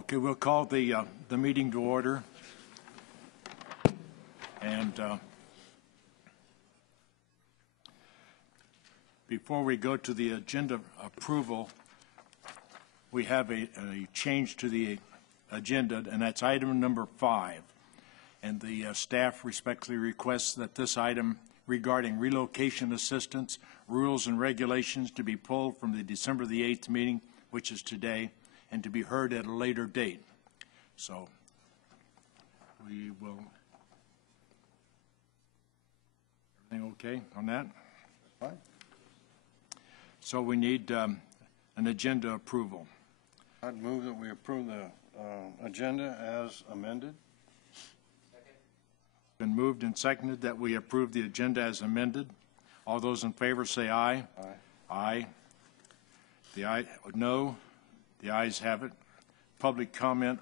Okay, we'll call the meeting to order. And before we go to the agenda approval, we have a change to the agenda, and that's item number 5. And the staff respectfully requests that this item regarding relocation assistance, rules and regulations to be pulled from the December the 8th meeting, which is today, and to be heard at a later date. So we will. Everything okay on that? Fine. So we need an agenda approval. I'd move that we approve the agenda as amended. Been moved and seconded that we approve the agenda as amended. All those in favor say aye. Aye. Aye. No. The ayes have it. Public comment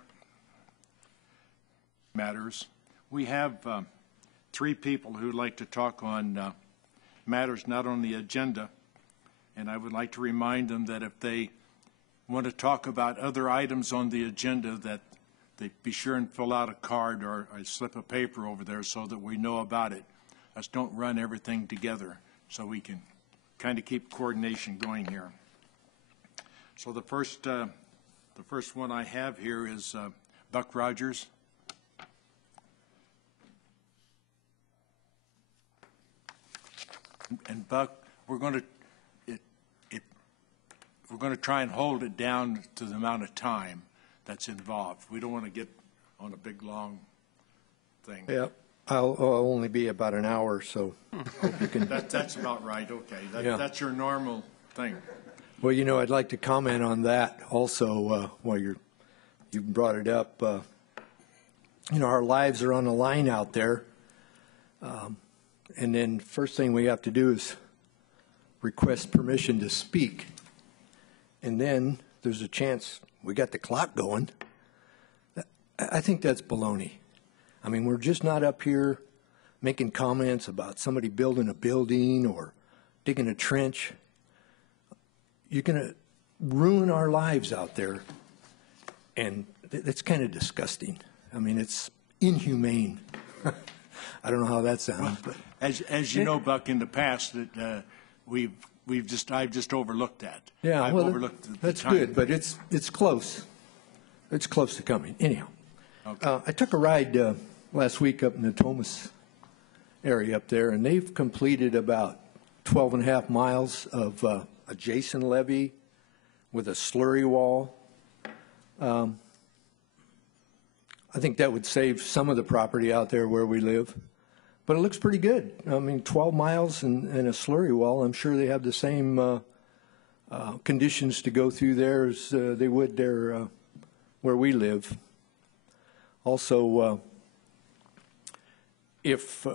matters. We have 3 people who would like to talk on matters not on the agenda, and I would like to remind them that if they want to talk about other items on the agenda, that they be sure and fill out a card or a slip of paper over there so that we know about it. Let's don't run everything together so we can kind of keep coordination going here. So the first one I have here is Buck Rogers. And Buck, we're going to try and hold it down to the amount of time that's involved. We don't want to get on a big long thing. Yeah, I'll only be about an hour, so hope you can. That's about right. Okay, that's your normal thing. Well, you know, I'd like to comment on that also while you brought it up. You know, our lives are on the line out there. And then first thing we have to do is request permission to speak. And then there's a chance we got the clock going. I think that's baloney. I mean, we're just not up here making comments about somebody building a building or digging a trench. You're going to ruin our lives out there, and it's kind of disgusting. I mean, it's inhumane. I don't know how that sounds, but as you know, Buck, in the past that I've just overlooked that. Yeah, I've overlooked the that's time. good, but it's close. It's close to coming. Anyhow, okay. I took a ride last week up in the Thomas area up there, and they've completed about 12.5 miles of a Jason levee with a slurry wall. I think that would save some of the property out there where we live. But it looks pretty good. I mean, 12 miles and a slurry wall. I'm sure they have the same conditions to go through there as they would there where we live. Also, if,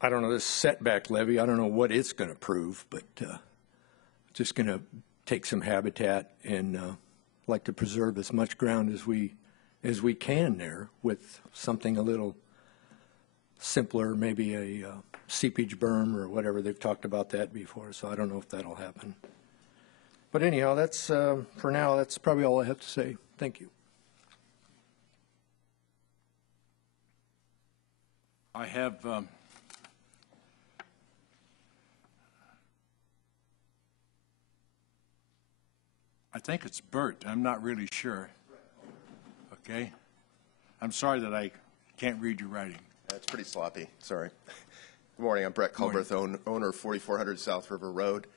I don't know, this setback levee, I don't know what it's going to prove, but just going to take some habitat and like to preserve as much ground as we can there with something a little simpler, maybe a seepage berm or whatever. They've talked about that before, so I don't know if that'll happen. But anyhow, that's for now, that's probably all I have to say. Thank you. I have I think it's Bert. I'm not really sure. Okay. I'm sorry that I can't read your writing. It's pretty sloppy. Sorry. Good morning. I'm Brett Culberth, owner of 4400 South River Road.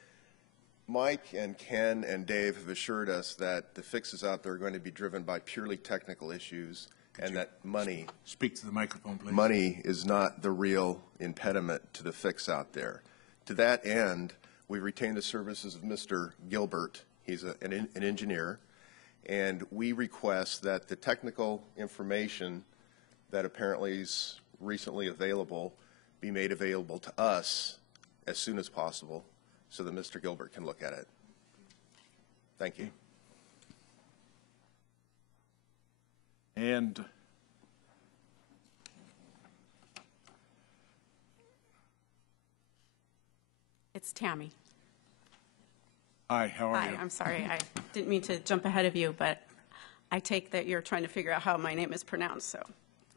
Mike and Ken and Dave have assured us that the fixes out there are going to be driven by purely technical issues and that money. Speak to the microphone, please. Money is not the real impediment to the fix out there. To that end, we retained the services of Mr. Gilbert. He's an engineer. And we request that the technical information that apparently is recently available be made available to us as soon as possible so that Mr. Gilbert can look at it. Thank you. And it's Tammy. hi, how are you? Hi, I'm sorry. I didn't mean to jump ahead of you, but I take that you're trying to figure out how my name is pronounced, so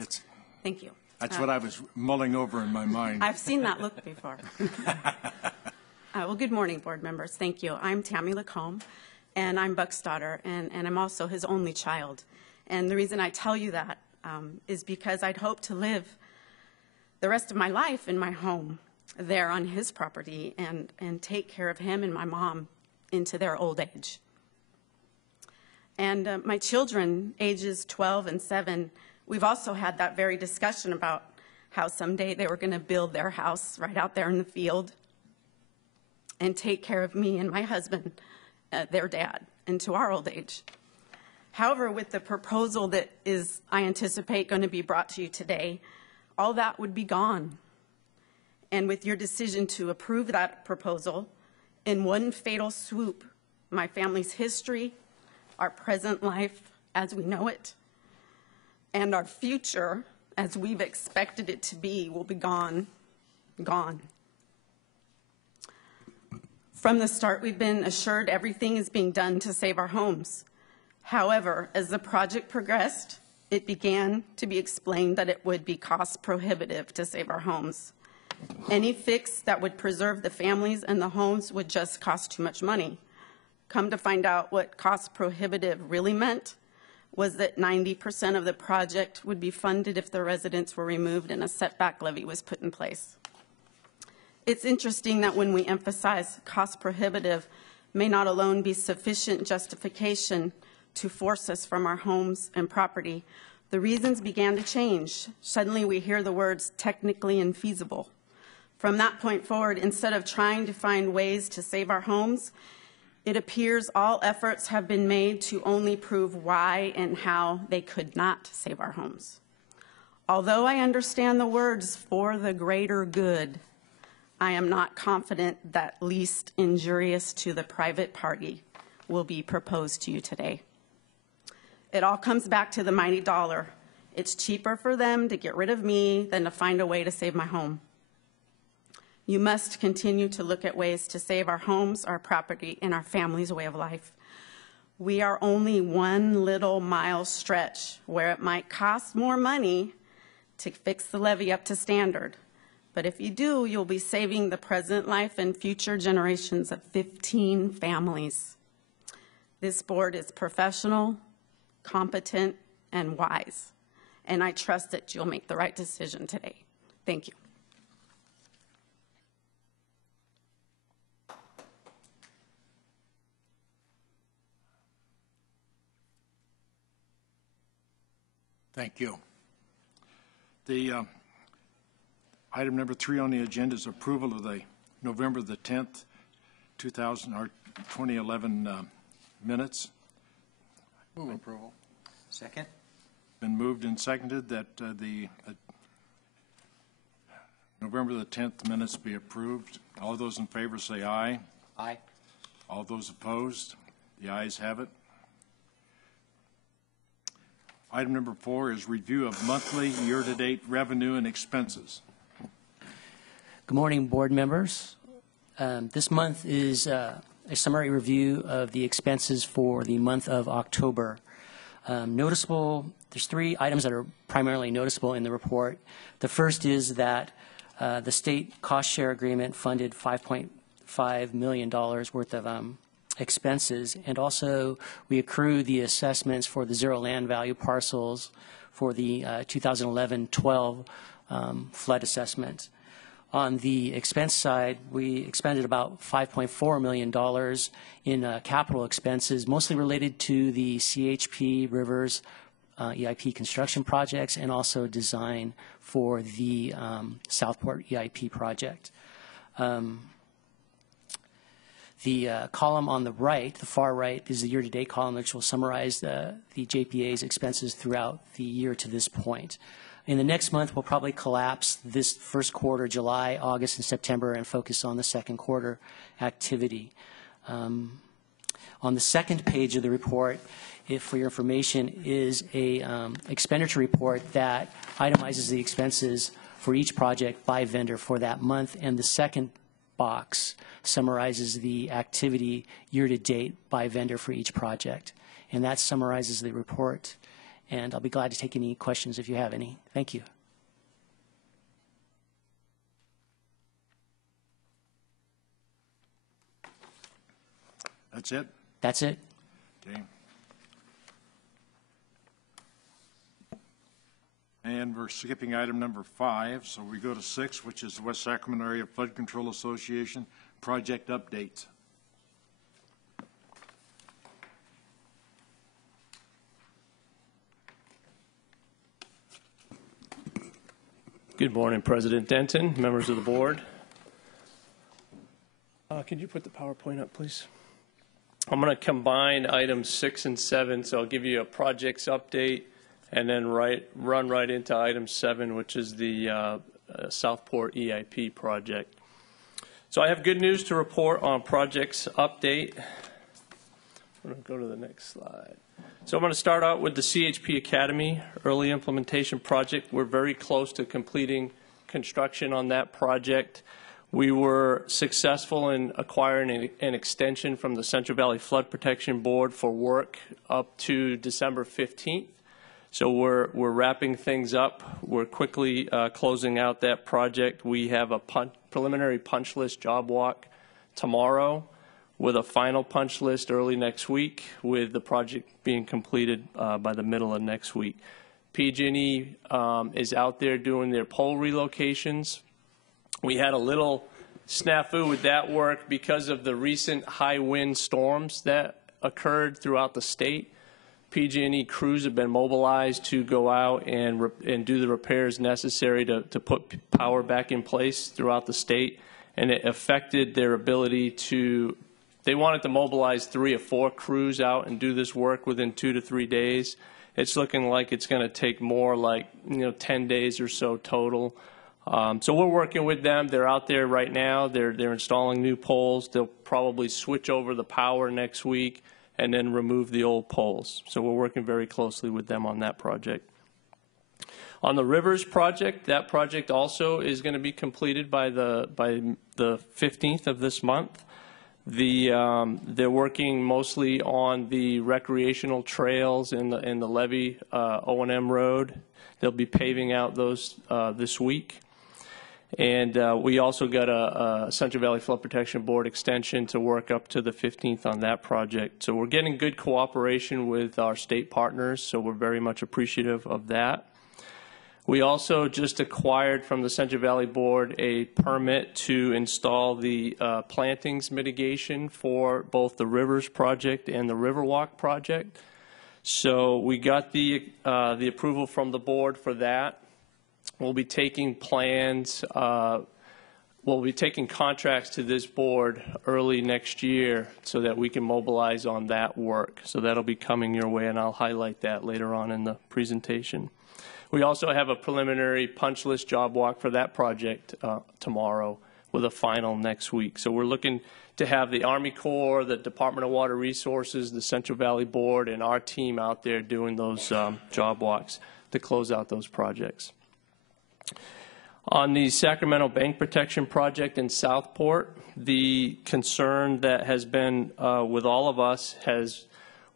It's, thank you. that's what I was mulling over in my mind. I've seen that look before. Well, good morning, board members. Thank you. I'm Tammy Lacombe, and I'm Buck's daughter, and I'm also his only child. And the reason I tell you that is because I'd hope to live the rest of my life in my home there on his property and take care of him and my mom into their old age. And my children, ages 12 and 7, we've also had that very discussion about how someday they were going to build their house right out there in the field and take care of me and my husband, their dad, into our old age. However, with the proposal that is, I anticipate, going to be brought to you today, all that would be gone. And with your decision to approve that proposal, in one fatal swoop, my family's history, our present life as we know it, and our future as we've expected it to be will be gone. From the start, we've been assured everything is being done to save our homes. However, as the project progressed, it began to be explained that it would be cost prohibitive to save our homes. Any fix that would preserve the families and the homes would just cost too much money. Come to find out what cost prohibitive really meant was that 90% of the project would be funded if the residents were removed and a setback levy was put in place. It's interesting that when we emphasize cost prohibitive may not alone be sufficient justification to force us from our homes and property, the reasons began to change. Suddenly we hear the words technically infeasible. From that point forward, instead of trying to find ways to save our homes, it appears all efforts have been made to only prove why and how they could not save our homes. Although I understand the words for the greater good, I am not confident that least injurious to the private party will be proposed to you today. It all comes back to the mighty dollar. It's cheaper for them to get rid of me than to find a way to save my home. You must continue to look at ways to save our homes, our property, and our family's way of life. We are only one little mile stretch where it might cost more money to fix the levee up to standard. But if you do, you'll be saving the present life and future generations of 15 families. This board is professional, competent, and wise, and I trust that you'll make the right decision today. Thank you. Thank you. The item number 3 on the agenda is approval of the November the 10th, 2011 minutes. Move approval. Second. Been moved and seconded that the November the 10th minutes be approved. All those in favor say aye. Aye. All those opposed? The ayes have it. Item number 4 is review of monthly year-to-date revenue and expenses. Good morning, board members. This month is a summary review of the expenses for the month of October. There's 3 items that are primarily noticeable in the report. The first is that the state cost share agreement funded $5.5 million worth of expenses, and also we accrue the assessments for the zero land value parcels for the 2011-12 flood assessment. On the expense side, we expended about $5.4 million in capital expenses, mostly related to the CHP Rivers EIP construction projects and also design for the Southport EIP project. The column on the right, the far right, is the year-to-date column, which will summarize the JPA's expenses throughout the year to this point. In the next month, we'll probably collapse this first quarter, July, August, and September, and focus on the second quarter activity. On the second page of the report, for your information, is a expenditure report that itemizes the expenses for each project by vendor for that month, and the second box summarizes the activity year-to-date by vendor for each project. and that summarizes the report. And I'll be glad to take any questions if you have any. Thank you. That's it? That's it. Okay. And we're skipping item number 5, so we go to 6, which is the West Sacramento Area Flood Control Association project updates. Good morning, President Denton, members of the board. Could you put the PowerPoint up, please? I'm going to combine items 6 and 7, so I'll give you a projects update and then run right into item 7, which is the Southport EIP project. So I have good news to report on projects update. I'm going to go to the next slide. So I'm going to start out with the CHP Academy Early Implementation Project. We're very close to completing construction on that project. We were successful in acquiring an extension from the Central Valley Flood Protection Board for work up to December 15th. So we're wrapping things up. We're quickly closing out that project. We have a preliminary punch list job walk tomorrow with a final punch list early next week, with the project being completed by the middle of next week. PG&E is out there doing their pole relocations. We had a little snafu with that work because of the recent high wind storms that occurred throughout the state. PG&E crews have been mobilized to go out and do the repairs necessary to put power back in place throughout the state, and it affected their ability to. They wanted to mobilize 3 or 4 crews out and do this work within 2 to 3 days. It's looking like it's going to take more like 10 days or so total. So we're working with them. They're out there right now. They're installing new poles. They'll probably switch over the power next week and then remove the old poles. So we're working very closely with them on that project. On the Rivers project, that project also is going to be completed by the 15th of this month. They're working mostly on the recreational trails in the levee O&M road. They'll be paving out those this week. And we also got a Central Valley Flood Protection Board extension to work up to the 15th on that project. So we're getting good cooperation with our state partners, so we're very much appreciative of that. We also just acquired from the Central Valley Board a permit to install the plantings mitigation for both the Rivers project and the Riverwalk project. So we got the approval from the board for that. We'll be taking plans, we'll be taking contracts to this board early next year so that we can mobilize on that work. So that'll be coming your way, and I'll highlight that later on in the presentation. We also have a preliminary punch list job walk for that project tomorrow with a final next week. So we're looking to have the Army Corps, the Department of Water Resources, the Central Valley Board, and our team out there doing those job walks to close out those projects. On the Sacramento Bank Protection Project in Southport, the concern that has been with all of us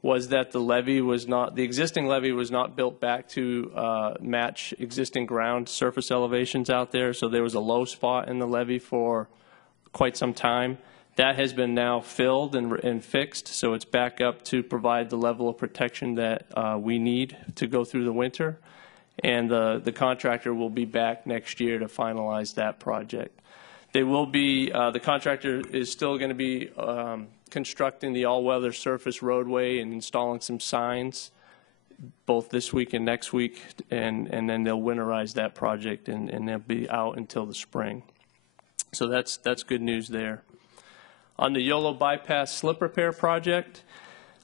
was that the existing levee was not built back to match existing ground surface elevations out there. So there was a low spot in the levee for quite some time. That has been now filled and fixed, so it's back up to provide the level of protection that we need to go through the winter. And the contractor will be back next year to finalize that project. They will be, the contractor is still going to be constructing the all-weather surface roadway and installing some signs both this week and next week, and then they'll winterize that project, and they'll be out until the spring. So that's good news there. On the Yolo Bypass Slip Repair Project,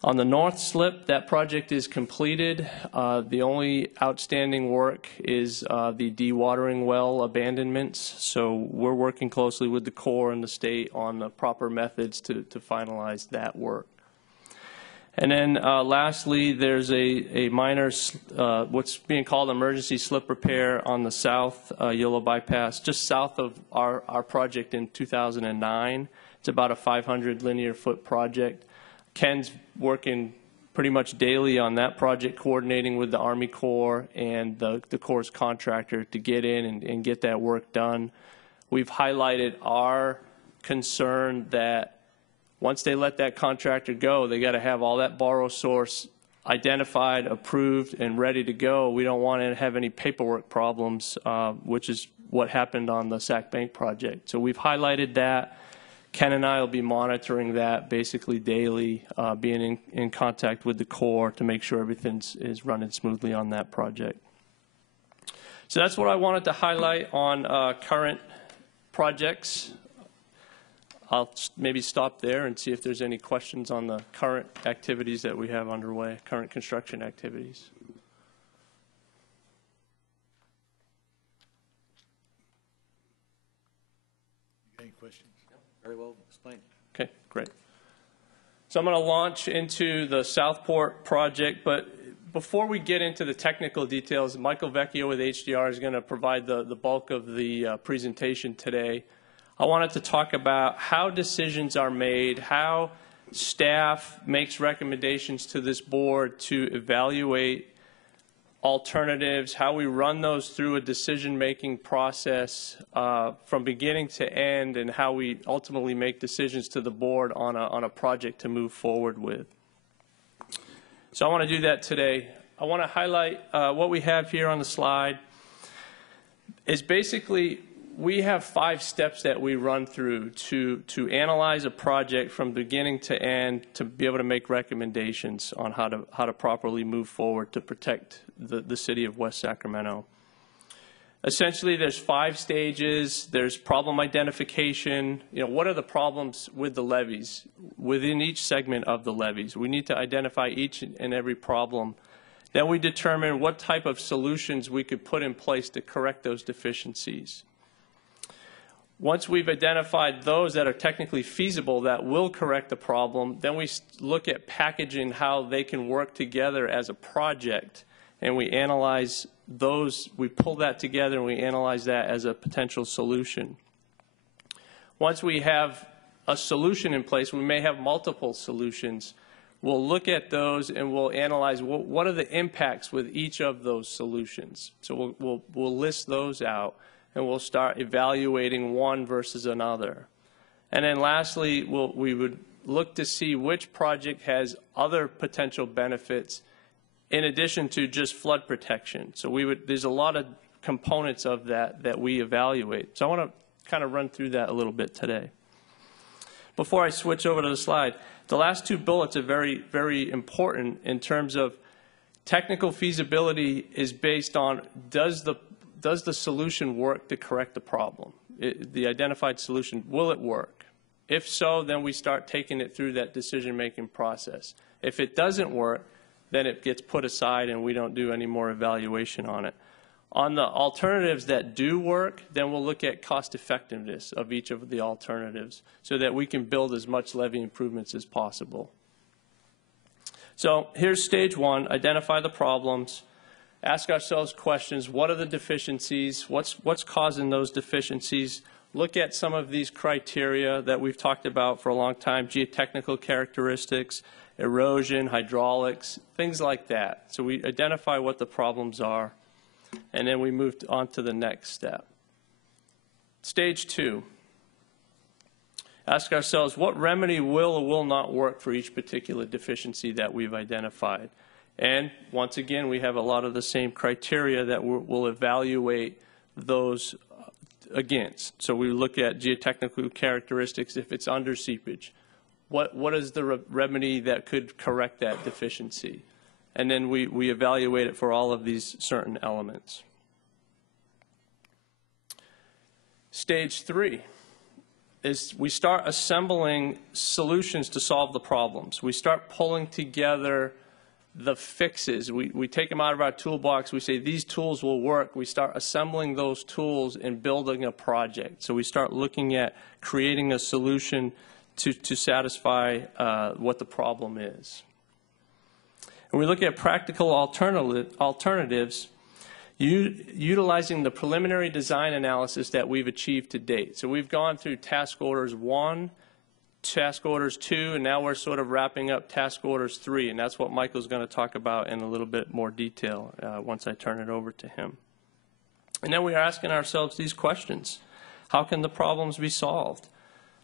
on the North Slip, that project is completed. The only outstanding work is the dewatering well abandonments. So we're working closely with the Corps and the state on the proper methods to finalize that work. And then lastly, there's a minor, what's being called emergency slip repair on the south Yolo Bypass, just south of our project in 2009. It's about a 500 linear foot project. Ken's working pretty much daily on that project, coordinating with the Army Corps and the Corps' contractor to get in and get that work done. We've highlighted our concern that once they let that contractor go, they got to have all that borrow source identified, approved, and ready to go. We don't want to have any paperwork problems, which is what happened on the Sac Bank project. So we've highlighted that. Ken and I will be monitoring that basically daily, being in contact with the Corps to make sure everything is running smoothly on that project. So that's what I wanted to highlight on current projects. I'll maybe stop there and see if there's any questions on the current activities that we have underway, current construction activities. Any questions? Very well explained. Okay, great. So I'm going to launch into the Southport project, but before we get into the technical details, Michael Vecchio with HDR is going to provide the bulk of the presentation today. I wanted to talk about how decisions are made, how staff makes recommendations to this board to evaluate alternatives, how we run those through a decision-making process from beginning to end, and how we ultimately make decisions to the board on a project to move forward with. So I want to do that today. I want to highlight what we have here on the slide is basically we have 5 steps that we run through to analyze a project from beginning to end to be able to make recommendations on how to properly move forward to protect the city of West Sacramento. Essentially, there's 5 stages. There's problem identification. You know, what are the problems with the levees? Within each segment of the levees, we need to identify each and every problem. Then we determine what type of solutions we could put in place to correct those deficiencies. Once we've identified those that are technically feasible that will correct the problem, then we look at packaging how they can work together as a project, and we analyze those, we pull that together and we analyze that as a potential solution. Once we have a solution in place, we may have multiple solutions. We'll look at those and we'll analyze what are the impacts with each of those solutions. So we'll list those out, and we'll start evaluating one versus another. And then lastly, we would look to see which project has other potential benefits in addition to just flood protection. So there's a lot of components of that we evaluate. So I want to kind of run through that a little bit today. Before I switch over to the slide, the last 2 bullets are very, very important in terms of technical feasibility is based on does the solution work to correct the problem? The identified solution, will it work? If so, then we start taking it through that decision-making process. If it doesn't work, then it gets put aside and we don't do any more evaluation on it. On the alternatives that do work, then we'll look at cost effectiveness of each of the alternatives so that we can build as much levee improvements as possible. So here's stage 1, identify the problems. Ask ourselves questions. What are the deficiencies? What's causing those deficiencies? Look at some of these criteria that we've talked about for a long time, geotechnical characteristics, erosion, hydraulics, things like that. So we identify what the problems are, and then we move on to the next step. Stage 2. Ask ourselves what remedy will or will not work for each particular deficiency that we've identified. And once again, we have a lot of the same criteria that we'll evaluate those against. So we look at geotechnical characteristics. If it's under seepage, what is the remedy that could correct that deficiency? And then we evaluate it for all of these certain elements. Stage 3 is we start assembling solutions to solve the problems. We start pulling together the fixes. We take them out of our toolbox. We say these tools will work. We start assembling those tools and building a project. So we start looking at creating a solution to satisfy what the problem is. And we look at practical alternatives utilizing the preliminary design analysis that we've achieved to date. So we've gone through task orders 1, task orders 2, and now we're sort of wrapping up task orders 3, and that's what Michael's going to talk about in a little bit more detail once I turn it over to him. And then we are asking ourselves these questions. How can the problems be solved?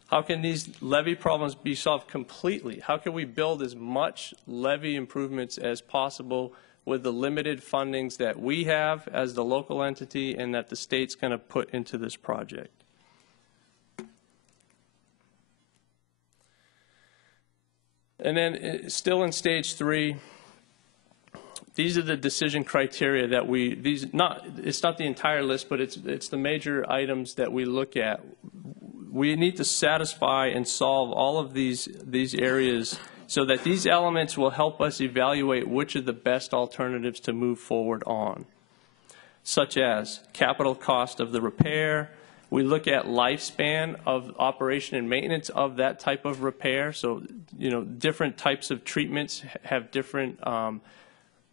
How can these levee problems be solved completely? How can we build as much levee improvements as possible with the limited fundings that we have as the local entity and that the state's going to put into this project? And then still in stage 3, these are the decision criteria that it's not the entire list, but it's the major items that we look at. We need to satisfy and solve all of these areas so that these elements will help us evaluate which are the best alternatives to move forward on, such as capital cost of the repair. We look at lifespan of operation and maintenance of that type of repair. So, you know, different types of treatments have different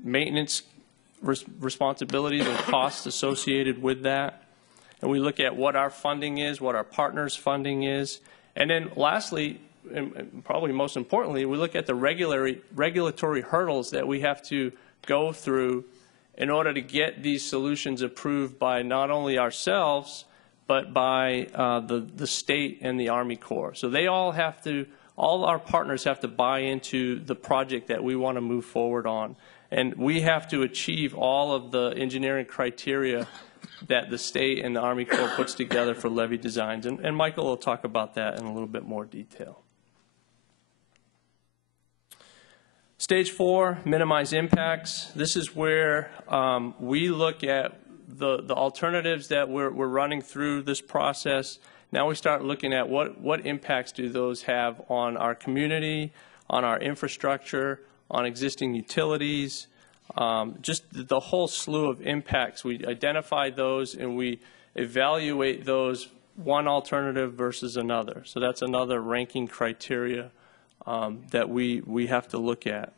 maintenance responsibilities and costs associated with that. And we look at what our funding is, what our partners' funding is. And then lastly, and probably most importantly, we look at the regulatory hurdles that we have to go through in order to get these solutions approved by not only ourselves, but by the state and the Army Corps. So they all our partners have to buy into the project that we want to move forward on. And we have to achieve all of the engineering criteria that the state and the Army Corps puts together for levee designs. And Michael will talk about that in a little bit more detail. Stage 4, minimize impacts. This is where we look at the alternatives that we're running through this process. Now we start looking at what impacts do those have on our community, on our infrastructure, on existing utilities, just the whole slew of impacts. We identify those and we evaluate those one alternative versus another. So that's another ranking criteria that we have to look at.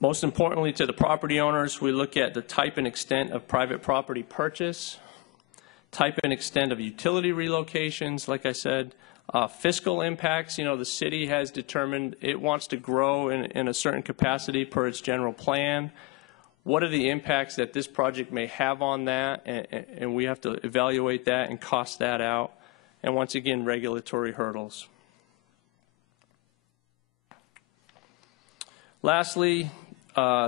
Most importantly to the property owners, we look at the type and extent of private property purchase, type and extent of utility relocations, like I said, fiscal impacts. You know, the city has determined it wants to grow in a certain capacity per its general plan. What are the impacts that this project may have on that? And we have to evaluate that and cost that out. And once again, regulatory hurdles. Lastly,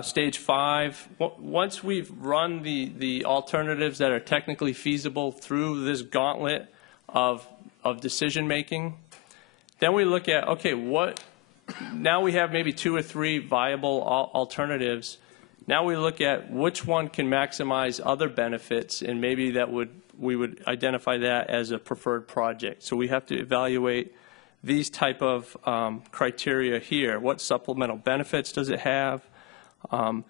stage 5, once we've run the alternatives that are technically feasible through this gauntlet of decision making, then we look at, okay, now we have maybe 2 or 3 viable alternatives. Now we look at which one can maximize other benefits, and maybe we would identify that as a preferred project. So we have to evaluate these type of criteria here. What supplemental benefits does it have? And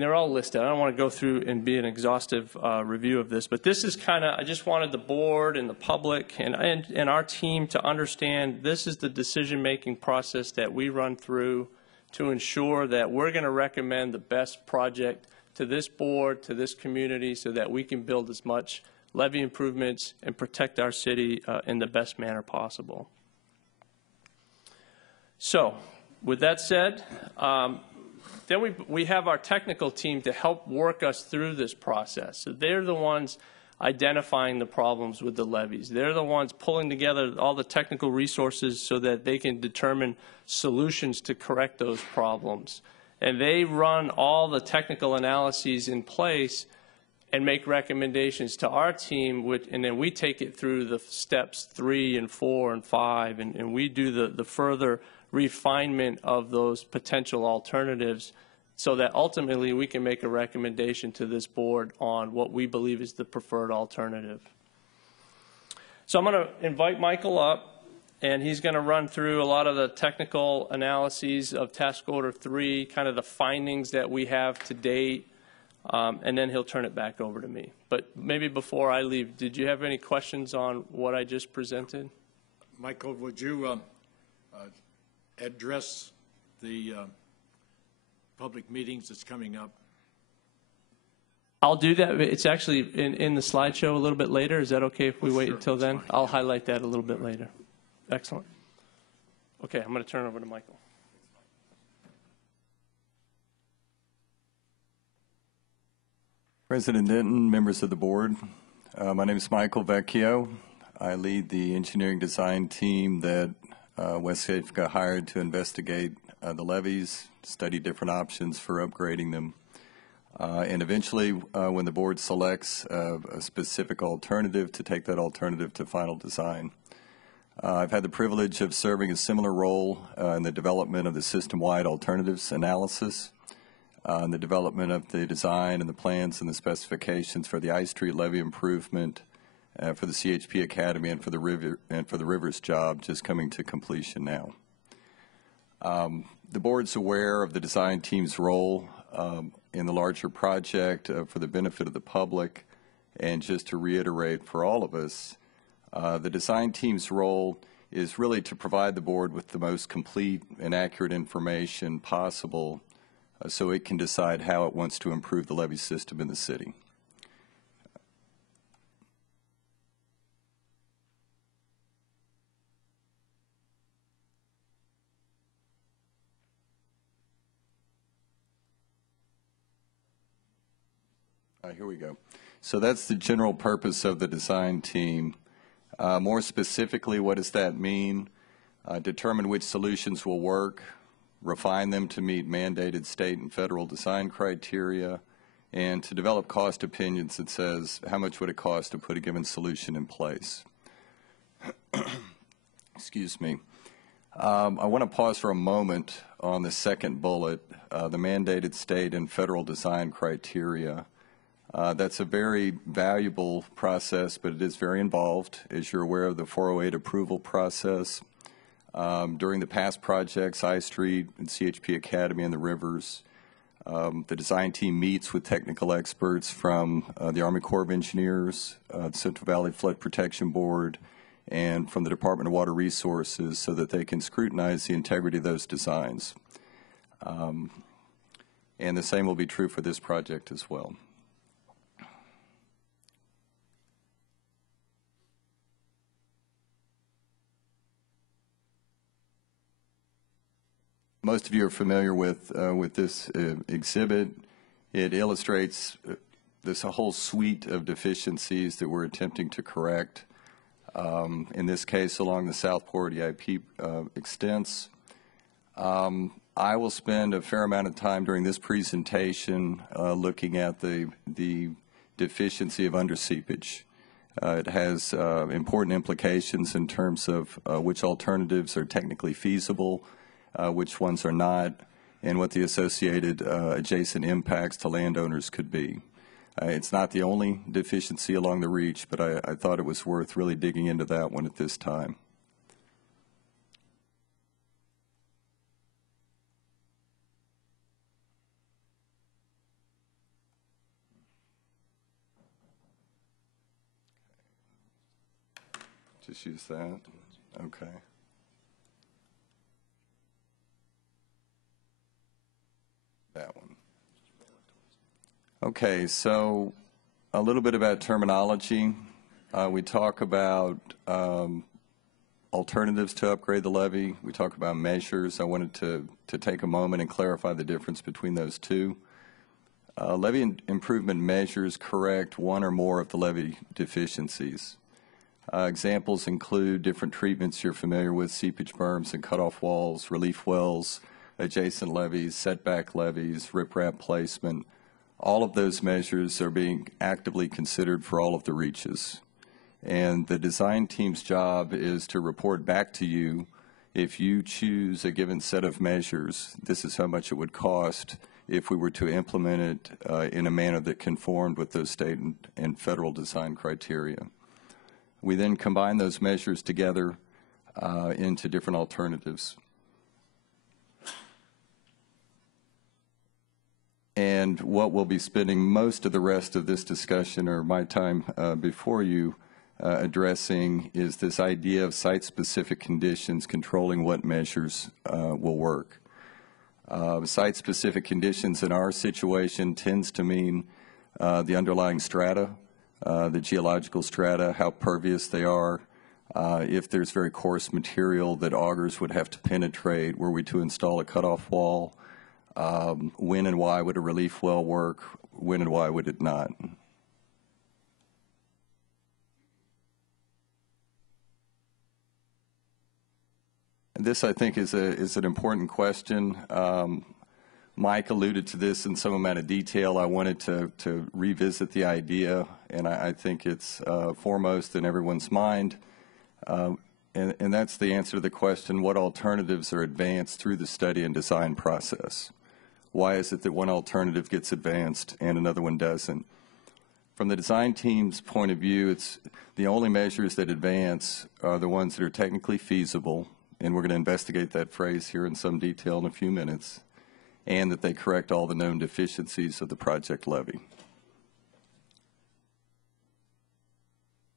they're all listed. I don't want to go through and be an exhaustive review of this, but this is kind of, I just wanted the board and the public and our team to understand this is the decision-making process that we run through to ensure that we're going to recommend the best project to this board, to this community, so that we can build as much levee improvements and protect our city in the best manner possible. So, with that said, then we have our technical team to help work us through this process. So they're the ones identifying the problems with the levees. They're the ones pulling together all the technical resources so that they can determine solutions to correct those problems. And they run all the technical analyses in place and make recommendations to our team, and then we take it through the steps 3 and 4 and 5, and we do the further refinement of those potential alternatives so that ultimately we can make a recommendation to this board on what we believe is the preferred alternative. So I'm going to invite Michael up, and he's going to run through a lot of the technical analyses of task order 3, kind of the findings that we have to date, and then he'll turn it back over to me. But maybe before I leave, did you have any questions on what I just presented? Michael, would you address the public meetings that's coming up? I'll do that. It's actually in the slideshow a little bit later. Is that okay if we wait until then? I'll highlight that a little bit later. Excellent. Okay, I'm going to turn it over to Michael. President Denton, members of the board, my name is Michael Vecchio. I lead the engineering design team that WSAFCA hired to investigate the levees, study different options for upgrading them, and eventually, when the board selects a specific alternative, to take that alternative to final design. I've had the privilege of serving a similar role in the development of the system-wide alternatives analysis, in the development of the design and the plans and the specifications for the I Street levee improvement, for the CHP Academy, and for the Rivers job just coming to completion now. The board's aware of the design team's role in the larger project for the benefit of the public, and just to reiterate for all of us, the design team's role is really to provide the board with the most complete and accurate information possible so it can decide how it wants to improve the levee system in the city. Here we go. So that's the general purpose of the design team. More specifically, what does that mean? Determine which solutions will work, refine them to meet mandated state and federal design criteria, and to develop cost opinions that says how much would it cost to put a given solution in place. Excuse me. I want to pause for a moment on the second bullet, the mandated state and federal design criteria. That's a very valuable process, but it is very involved. As you're aware of the 408 approval process, during the past projects, I Street and CHP Academy and the Rivers, the design team meets with technical experts from the Army Corps of Engineers, the Central Valley Flood Protection Board, and from the Department of Water Resources so that they can scrutinize the integrity of those designs. And the same will be true for this project as well. Most of you are familiar with this exhibit. It illustrates this whole suite of deficiencies that we're attempting to correct. In this case, along the Southport EIP extents. I will spend a fair amount of time during this presentation looking at the deficiency of underseepage. It has important implications in terms of which alternatives are technically feasible, which ones are not, and what the associated adjacent impacts to landowners could be. It's not the only deficiency along the reach, but I thought it was worth really digging into that one at this time. Just use that. Okay. That one. Okay, so a little bit about terminology. We talk about alternatives to upgrade the levee. We talk about measures. I wanted to take a moment and clarify the difference between those two. Levee improvement measures correct one or more of the levee deficiencies. Examples include different treatments you're familiar with: seepage berms and cutoff walls, relief wells, adjacent levees, setback levees, riprap placement. All of those measures are being actively considered for all of the reaches. And the design team's job is to report back to you if you choose a given set of measures. This is how much it would cost if we were to implement it in a manner that conformed with those state and federal design criteria. We then combine those measures together into different alternatives. And what we'll be spending most of the rest of this discussion, or my time before you, addressing is this idea of site-specific conditions controlling what measures will work. Site-specific conditions in our situation tends to mean the underlying strata, the geological strata, how pervious they are, if there's very coarse material that augers would have to penetrate, were we to install a cutoff wall, when and why would a relief well work, when and why would it not? And this, I think, is an important question. Mike alluded to this in some amount of detail. I wanted to revisit the idea, and I think it's foremost in everyone's mind. And that's the answer to the question, what alternatives are advanced through the study and design process? Why is it that one alternative gets advanced and another one doesn't? From the design team's point of view, it's the only measures that advance are the ones that are technically feasible, and we're going to investigate that phrase here in some detail in a few minutes, and that they correct all the known deficiencies of the project levy.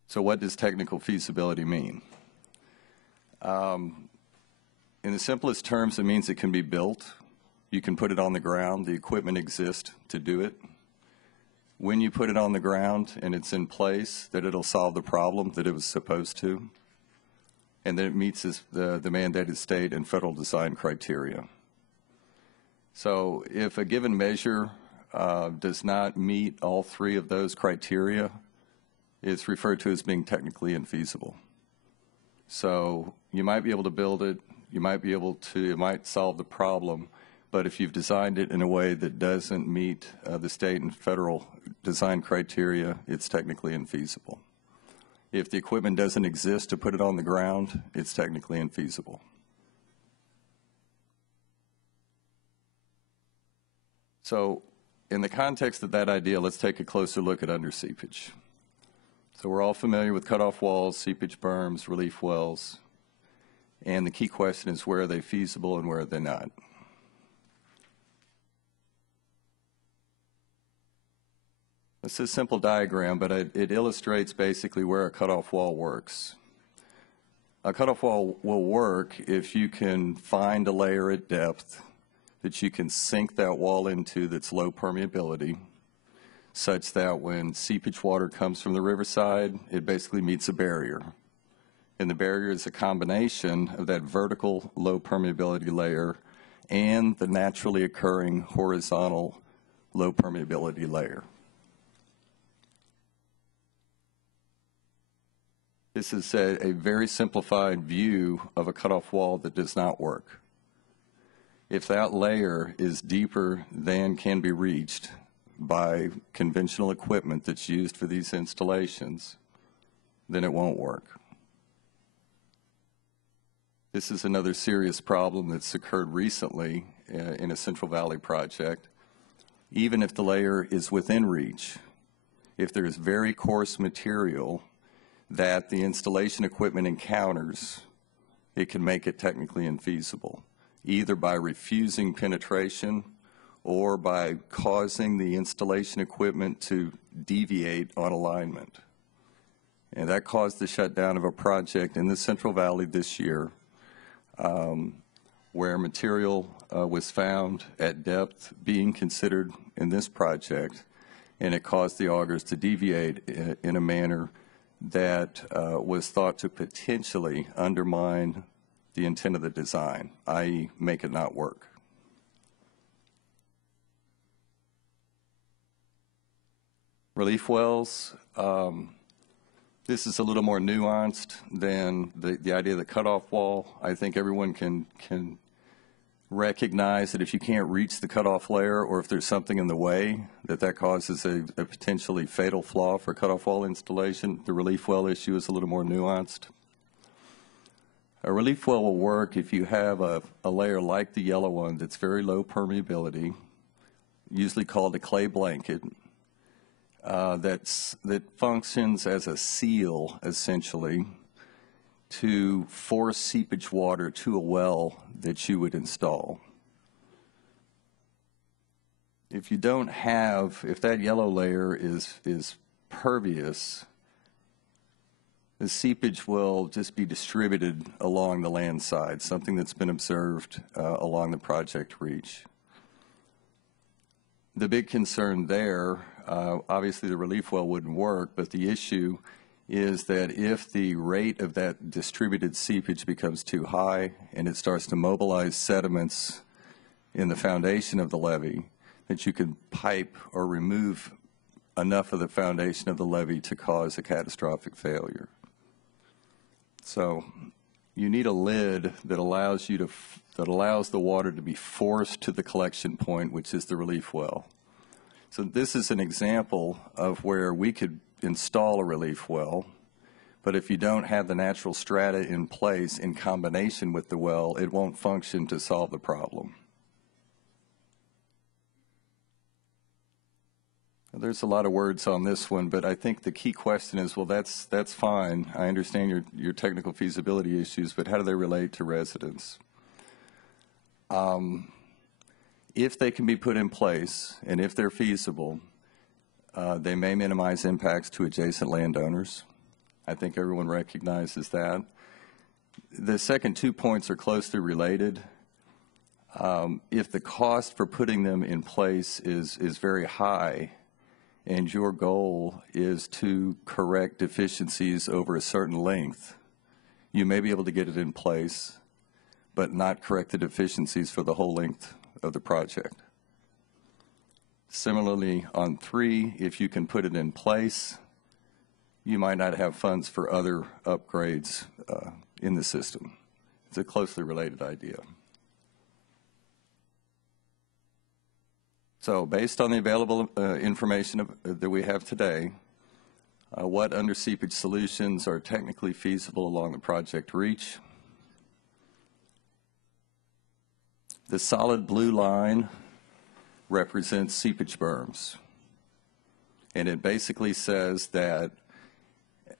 So what does technical feasibility mean? In the simplest terms, it means it can be built. You can put it on the ground. The equipment exists to do it. When you put it on the ground and it's in place, that it'll solve the problem that it was supposed to, and that it meets the mandated state and federal design criteria. So if a given measure does not meet all three of those criteria, it's referred to as being technically infeasible. So you might be able to build it, it might solve the problem, but if you've designed it in a way that doesn't meet the state and federal design criteria, it's technically infeasible. If the equipment doesn't exist to put it on the ground, it's technically infeasible. So in the context of that idea, let's take a closer look at under seepage. So we're all familiar with cutoff walls, seepage berms, relief wells, and the key question is where are they feasible and where are they not? This is a simple diagram, but it illustrates basically where a cutoff wall works. A cutoff wall will work if you can find a layer at depth that you can sink that wall into that's low permeability, such that when seepage water comes from the riverside, it basically meets a barrier. And the barrier is a combination of that vertical low permeability layer and the naturally occurring horizontal low permeability layer. This is a very simplified view of a cutoff wall that does not work. If that layer is deeper than can be reached by conventional equipment that's used for these installations, then it won't work. This is another serious problem that's occurred recently in a Central Valley project. Even if the layer is within reach, if there is very coarse material that the installation equipment encounters, it can make it technically infeasible, either by refusing penetration or by causing the installation equipment to deviate on alignment. And that caused the shutdown of a project in the Central Valley this year where material was found at depth being considered in this project, and it caused the augers to deviate in a manner that was thought to potentially undermine the intent of the design, i.e. make it not work. Relief wells, this is a little more nuanced than the idea of the cutoff wall. I think everyone can recognize that if you can't reach the cutoff layer or if there's something in the way, that causes a potentially fatal flaw for cutoff wall installation. The relief well issue is a little more nuanced. A relief well will work if you have a layer like the yellow one that's very low permeability, usually called a clay blanket, that functions as a seal, essentially, to force seepage water to a well that you would install. If you don't have, if that yellow layer is pervious, the seepage will just be distributed along the land side, something that's been observed along the project reach. The big concern there obviously the relief well wouldn't work, but the issue is that if the rate of that distributed seepage becomes too high and it starts to mobilize sediments in the foundation of the levee, that you can pipe or remove enough of the foundation of the levee to cause a catastrophic failure. So you need a lid that allows the water to be forced to the collection point, which is the relief well. So this is an example of where we could install a relief well, but if you don't have the natural strata in place in combination with the well, it won't function to solve the problem. There's a lot of words on this one, but I think the key question is, well, that's fine. I understand your technical feasibility issues, but how do they relate to residents? If they can be put in place, and if they're feasible, they may minimize impacts to adjacent landowners. I think everyone recognizes that. The second 2 points are closely related. If the cost for putting them in place is very high, and your goal is to correct deficiencies over a certain length, you may be able to get it in place, but not correct the deficiencies for the whole length of the project. Similarly, on 3, if you can put it in place, you might not have funds for other upgrades in the system. It's a closely related idea. So based on the available information that we have today, what under-seepage solutions are technically feasible along the project reach? The solid blue line represents seepage berms. And it basically says that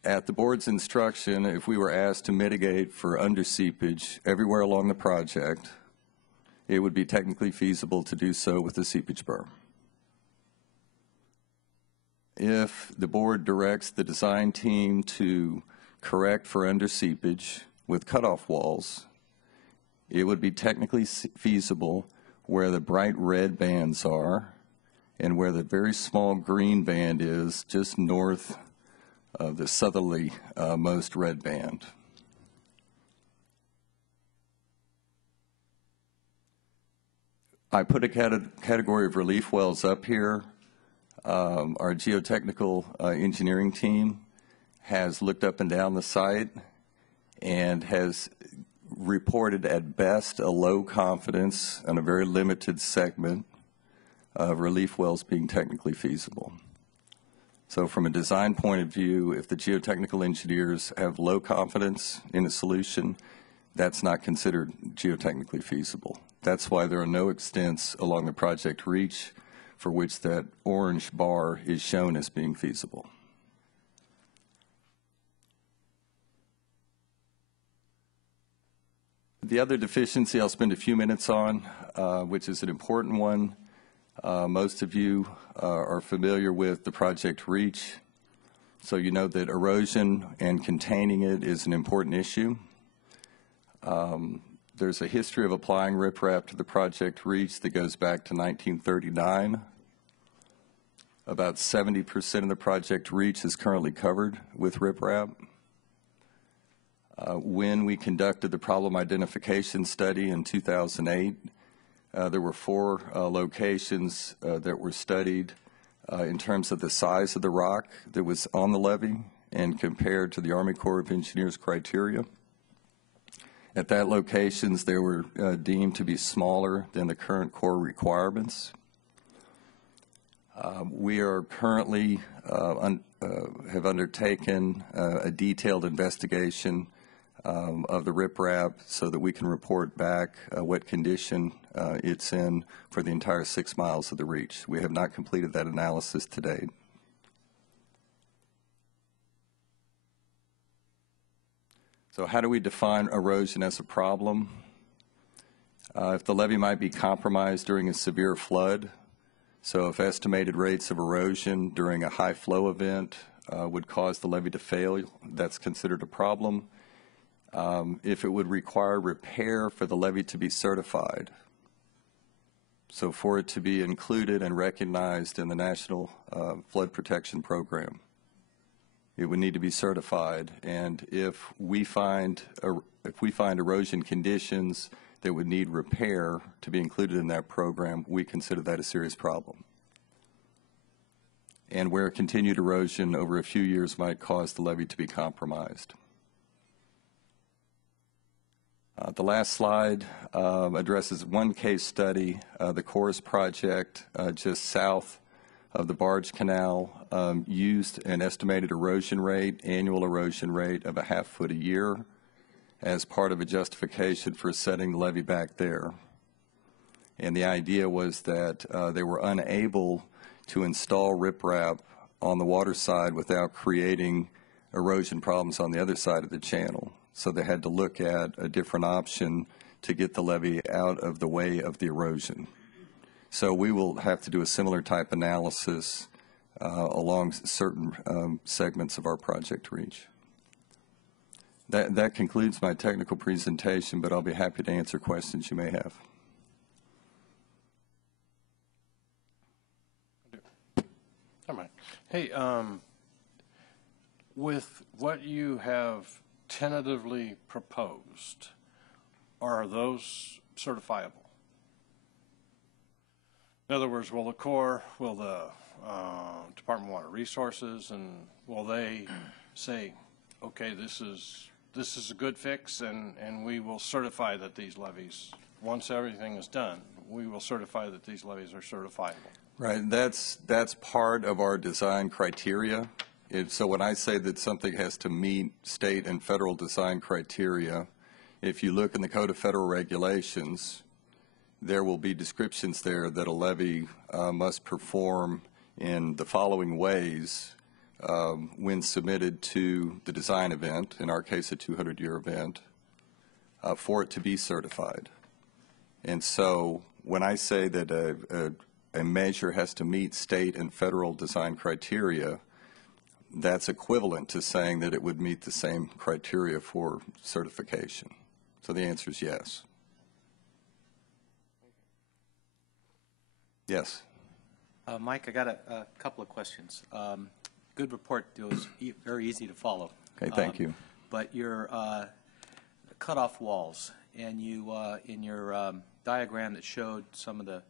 at the board's instruction, if we were asked to mitigate for under-seepage everywhere along the project, it would be technically feasible to do so with a seepage berm. If the board directs the design team to correct for under-seepage with cutoff walls, it would be technically feasible where the bright red bands are and where the very small green band is just north of the southerly most red band. I put a category of relief wells up here. Our geotechnical engineering team has looked up and down the site and has reported at best a low confidence and a very limited segment of relief wells being technically feasible. So from a design point of view, if the geotechnical engineers have low confidence in a solution, that's not considered geotechnically feasible. That's why there are no extents along the project reach for which that orange bar is shown as being feasible. The other deficiency I'll spend a few minutes on, which is an important one. Most of you are familiar with the project reach, so you know that erosion and containing it is an important issue. There's a history of applying riprap to the project reach that goes back to 1939. About 70% of the project reach is currently covered with riprap. When we conducted the problem identification study in 2008, there were 4 locations that were studied in terms of the size of the rock that was on the levee and compared to the Army Corps of Engineers criteria. At that locations, they were deemed to be smaller than the current Corps requirements. We are currently have undertaken a detailed investigation of the riprap so that we can report back what condition it's in for the entire 6 miles of the reach. We have not completed that analysis to date. So how do we define erosion as a problem? If the levee might be compromised during a severe flood, so if estimated rates of erosion during a high flow event would cause the levee to fail, that's considered a problem. If it would require repair for the levee to be certified, So for it to be included and recognized in the National Flood Protection Program, it would need to be certified. And if we find erosion conditions that would need repair to be included in that program, we consider that a serious problem. And where continued erosion over a few years might cause the levee to be compromised. The last slide addresses one case study, the Chorus project just south of the Barge Canal used an estimated erosion rate, annual erosion rate of 1/2 foot a year as part of a justification for setting the levee back there. And the idea was that they were unable to install riprap on the water side without creating erosion problems on the other side of the channel. So they had to look at a different option to get the levee out of the way of the erosion. So we will have to do a similar type analysis along certain segments of our project reach. That concludes my technical presentation, but I'll be happy to answer questions you may have. All right. Hey, with what you have tentatively proposed, are those certifiable? In other words, will the Corps, will the Department of Water Resources, and will they say, okay, this is a good fix, and we will certify that these levees, once everything is done, we will certify that these levees are certifiable? Right, that's part of our design criteria. So when I say that something has to meet state and federal design criteria, if you look in the Code of Federal Regulations, there will be descriptions there that a levee must perform in the following ways when submitted to the design event, in our case a 200-year event, for it to be certified. And so when I say that a measure has to meet state and federal design criteria, that's equivalent to saying that it would meet the same criteria for certification. So the answer is yes. Yes. Mike, I got a couple of questions. Good report. It was very easy to follow. Okay, thank you. But your cutoff walls, and you in your diagram that showed some of the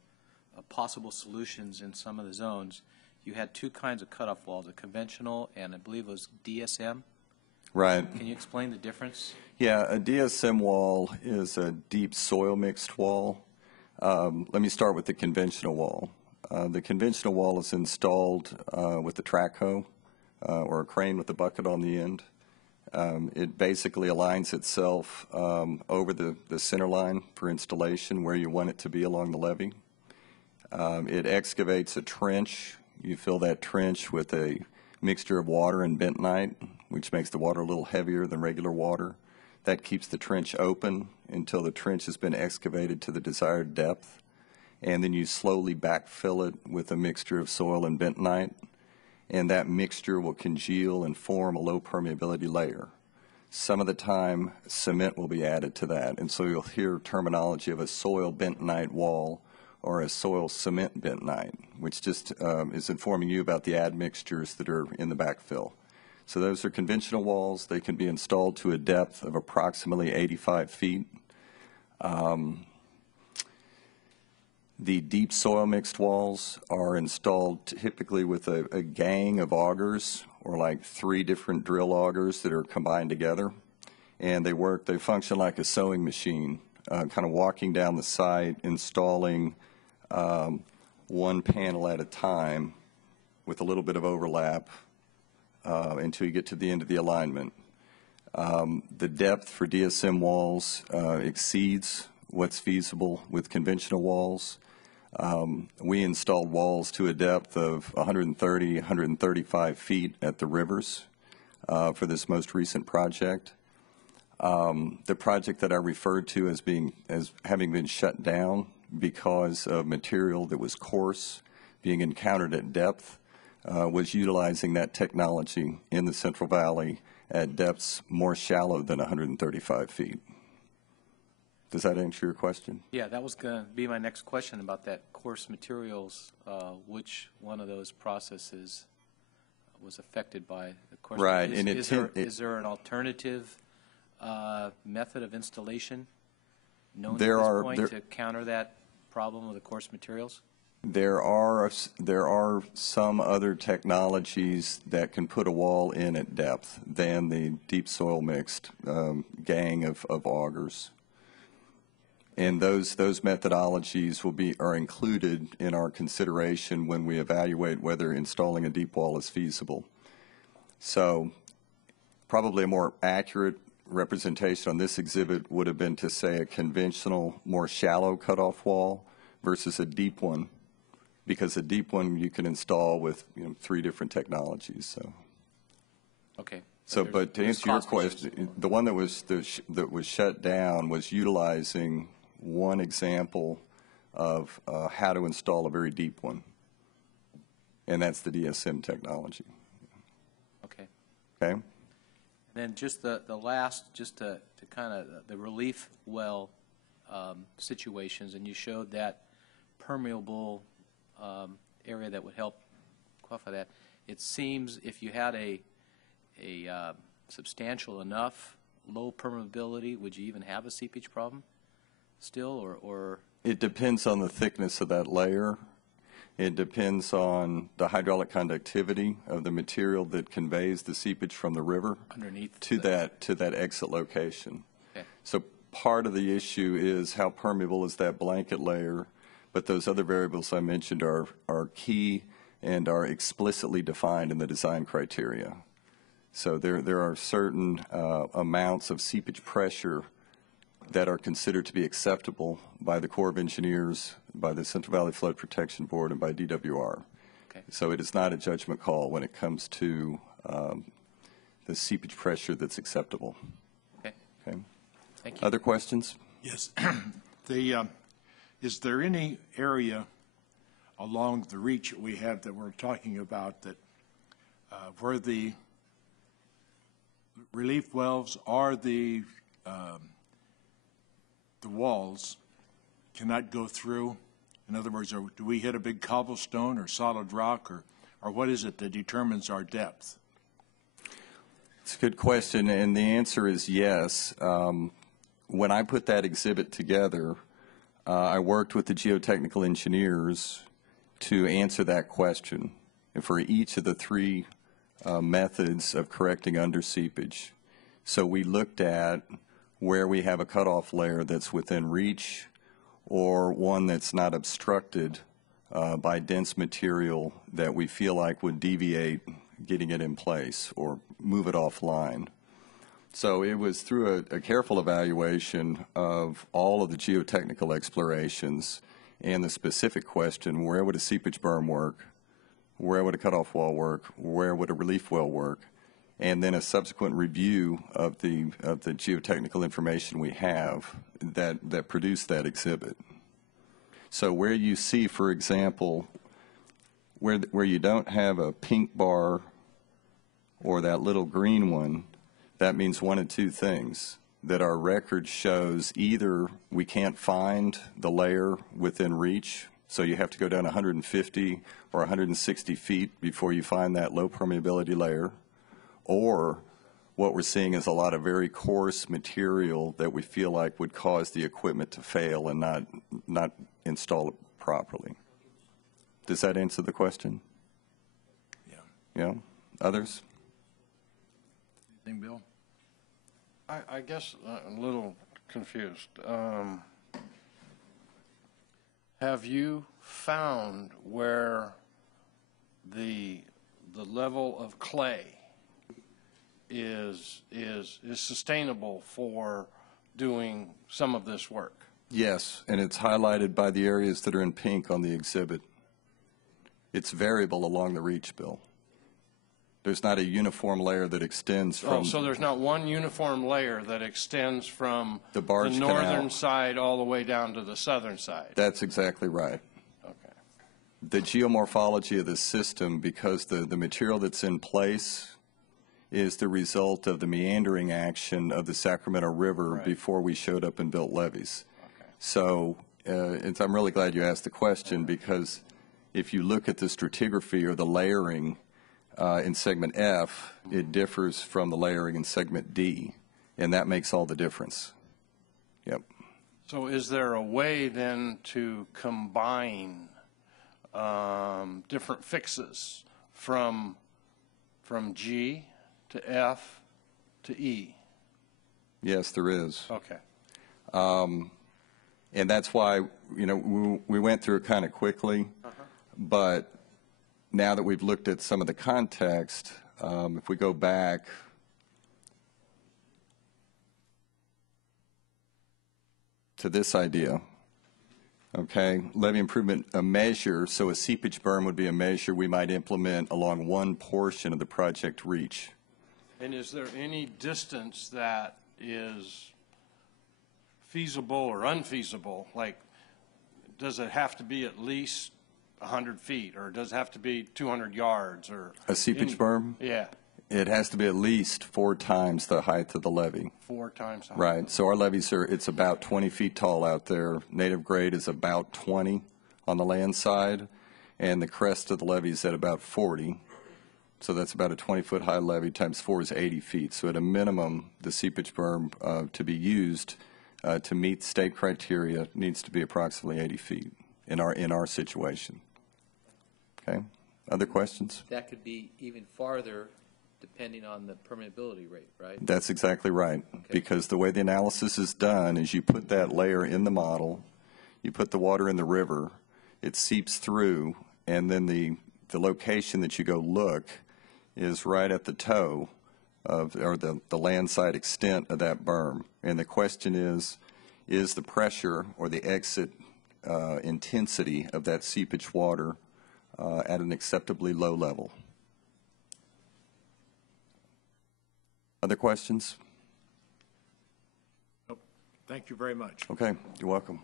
possible solutions in some of the zones, you had two kinds of cutoff walls, a conventional and I believe it was DSM. Right. Can you explain the difference? Yeah, a DSM wall is a deep soil mixed wall. Let me start with the conventional wall. The conventional wall is installed with a track hoe or a crane with a bucket on the end. It basically aligns itself over the center line for installation where you want it to be along the levee. It excavates a trench. You fill that trench with a mixture of water and bentonite, which makes the water a little heavier than regular water. That keeps the trench open until the trench has been excavated to the desired depth. And then you slowly backfill it with a mixture of soil and bentonite. And that mixture will congeal and form a low permeability layer. Some of the time, cement will be added to that. And so you'll hear terminology of a soil bentonite wall or a soil cement bentonite, which just is informing you about the admixtures that are in the backfill. So those are conventional walls. They can be installed to a depth of approximately 85 feet. The deep soil mixed walls are installed typically with a gang of augers, or like 3 different drill augers that are combined together. And they function like a sewing machine, kind of walking down the site, installing one panel at a time with a little bit of overlap until you get to the end of the alignment. The depth for DSM walls exceeds what's feasible with conventional walls. We installed walls to a depth of 130, 135 feet at the rivers for this most recent project. The project that I referred to as having been shut down because of material that was coarse being encountered at depth was utilizing that technology in the Central Valley at depths more shallow than 135 feet. Does that answer your question? Yeah, that was going to be my next question about that coarse materials. Which one of those processes was affected by the coarse Right, materials? and Is there an alternative method of installation known There at this are- point there- to counter that problem with the coarse materials? There are some other technologies that can put a wall in at depth than the deep soil mixed gang of augers. And those methodologies are included in our consideration when we evaluate whether installing a deep wall is feasible. So probably a more accurate representation on this exhibit would have been to say a conventional, more shallow cutoff wall versus a deep one, because a deep one you can install with 3 different technologies. So. Okay. But to answer your question, the one that was shut down was utilizing one example of how to install a very deep one, and that's the DSM technology. Okay. Okay. And then just the last, just to kind of the relief well situations, and you showed that permeable area that would help qualify that. It seems if you had a substantial enough low permeability, would you even have a seepage problem still, or? It depends on the thickness of that layer. It depends on the hydraulic conductivity of the material that conveys the seepage from the river Underneath to that exit location. Okay. So part of the issue is how permeable is that blanket layer, but those other variables I mentioned are key and are explicitly defined in the design criteria. So there are certain amounts of seepage pressure that are considered to be acceptable by the Corps of Engineers, by the Central Valley Flood Protection Board, and by DWR. Okay. So it is not a judgment call when it comes to the seepage pressure that's acceptable. Okay. Okay. Thank you. Other questions? Yes. Is there any area along the reach that we have that we're talking about that where the relief wells or the walls cannot go through? In other words, do we hit a big cobblestone or solid rock, or what is it that determines our depth? It's a good question, and the answer is yes. When I put that exhibit together, I worked with the geotechnical engineers to answer that question, and for each of the 3 methods of correcting underseepage. So we looked at where we have a cutoff layer that's within reach or one that's not obstructed by dense material that we feel like would deviate getting it in place or move it offline. So it was through a careful evaluation of all of the geotechnical explorations and the specific question, where would a seepage berm work, where would a cutoff wall work, where would a relief well work, and then a subsequent review of the geotechnical information we have that produced that exhibit. So where you see, for example, where you don't have a pink bar or that little green one, that means one of 2 things. That our record shows either we can't find the layer within reach, so you have to go down 150 or 160 feet before you find that low permeability layer, or what we're seeing is a lot of very coarse material that we feel like would cause the equipment to fail and not install it properly. Does that answer the question? Yeah. Yeah? Others? Anything, Bill? I guess a little confused. Have you found where the level of clay is sustainable for doing some of this work? Yes, and it's highlighted by the areas that are in pink on the exhibit. It's variable along the reach, Bill. There's not a uniform layer that extends from... Oh, so there's not one uniform layer that extends from The barge northern canal. side all the way down to the southern side? That's exactly right. Okay. The geomorphology of the system, because the material that's in place is the result of the meandering action of the Sacramento River before we showed up and built levees. Okay. So I'm really glad you asked the question, because if you look at the stratigraphy or the layering in segment F, it differs from the layering in segment D, and that makes all the difference. Yep. So is there a way then to combine different fixes from G to F to E? Yes, there is. Okay. And that's why, you know, we went through it kind of quickly, but now that we've looked at some of the context, if we go back to this idea, okay, levee improvement, a measure, so a seepage berm would be a measure we might implement along one portion of the project reach. And is there any distance that is feasible or unfeasible? Like, does it have to be at least 100 feet, or does it have to be 200 yards? Or a seepage berm? Yeah. It has to be at least 4 times the height of the levee. 4 times height. Right. So our levees it's about 20 feet tall out there. Native grade is about 20 on the land side, and the crest of the levee is at about 40. So that's about a 20-foot high levee times 4 is 80 feet. So at a minimum, the seepage berm to be used to meet state criteria needs to be approximately 80 feet in our situation. Okay. Other questions? That could be even farther depending on the permeability rate, right? That's exactly right. Okay. Because the way the analysis is done is you put that layer in the model, you put the water in the river, it seeps through, and then the location that you go look is right at the toe of, or the land side extent of that berm. And the question is the pressure or the exit intensity of that seepage water at an acceptably low level? Other questions? Nope. Thank you very much. Okay, you're welcome.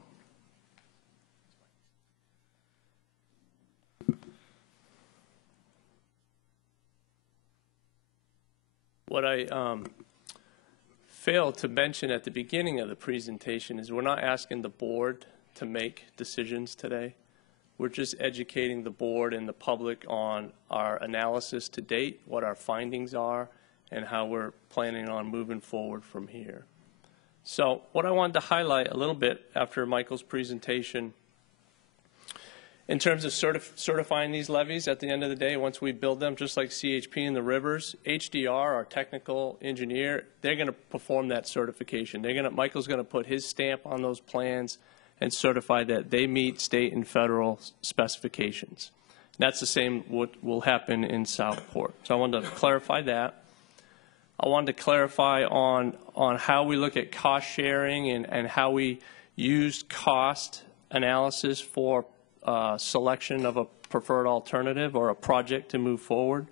What I failed to mention at the beginning of the presentation is we're not asking the board to make decisions today. We're just educating the board and the public on our analysis to date, what our findings are, and how we're planning on moving forward from here. So what I wanted to highlight a little bit after Michael's presentation, in terms of certifying these levees at the end of the day, once we build them, just like CHP in the rivers, HDR, our technical engineer, they're going to perform that certification. Michael's going to put his stamp on those plans and certify that they meet state and federal specifications. That's the same what will happen in Southport. So I wanted to clarify that. I wanted to clarify on how we look at cost sharing and how we use cost analysis for selection of a preferred alternative or a project to move forward.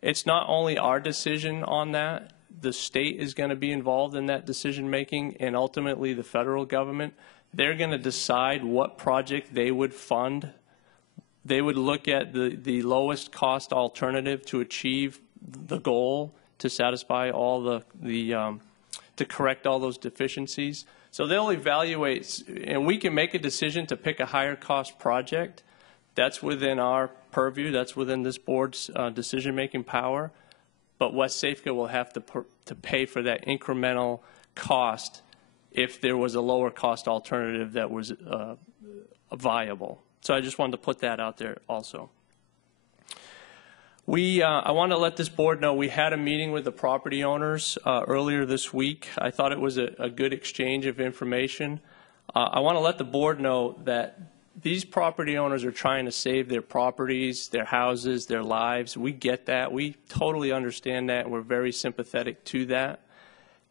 It's not only our decision on that. The state is going to be involved in that decision making, and ultimately the federal government. They're going to decide what project they would fund. They would look at the lowest cost alternative to achieve the goal, to satisfy all to correct all those deficiencies. So they'll evaluate, and we can make a decision to pick a higher cost project. That's within our purview. That's within this board's decision-making power. But WSAFCA will have to pay for that incremental cost if there was a lower cost alternative that was viable. So I just wanted to put that out there also. I want to let this board know we had a meeting with the property owners earlier this week. I thought it was a good exchange of information. I want to let the board know that these property owners are trying to save their properties, their houses, their lives. We get that. We totally understand that, and we're very sympathetic to that.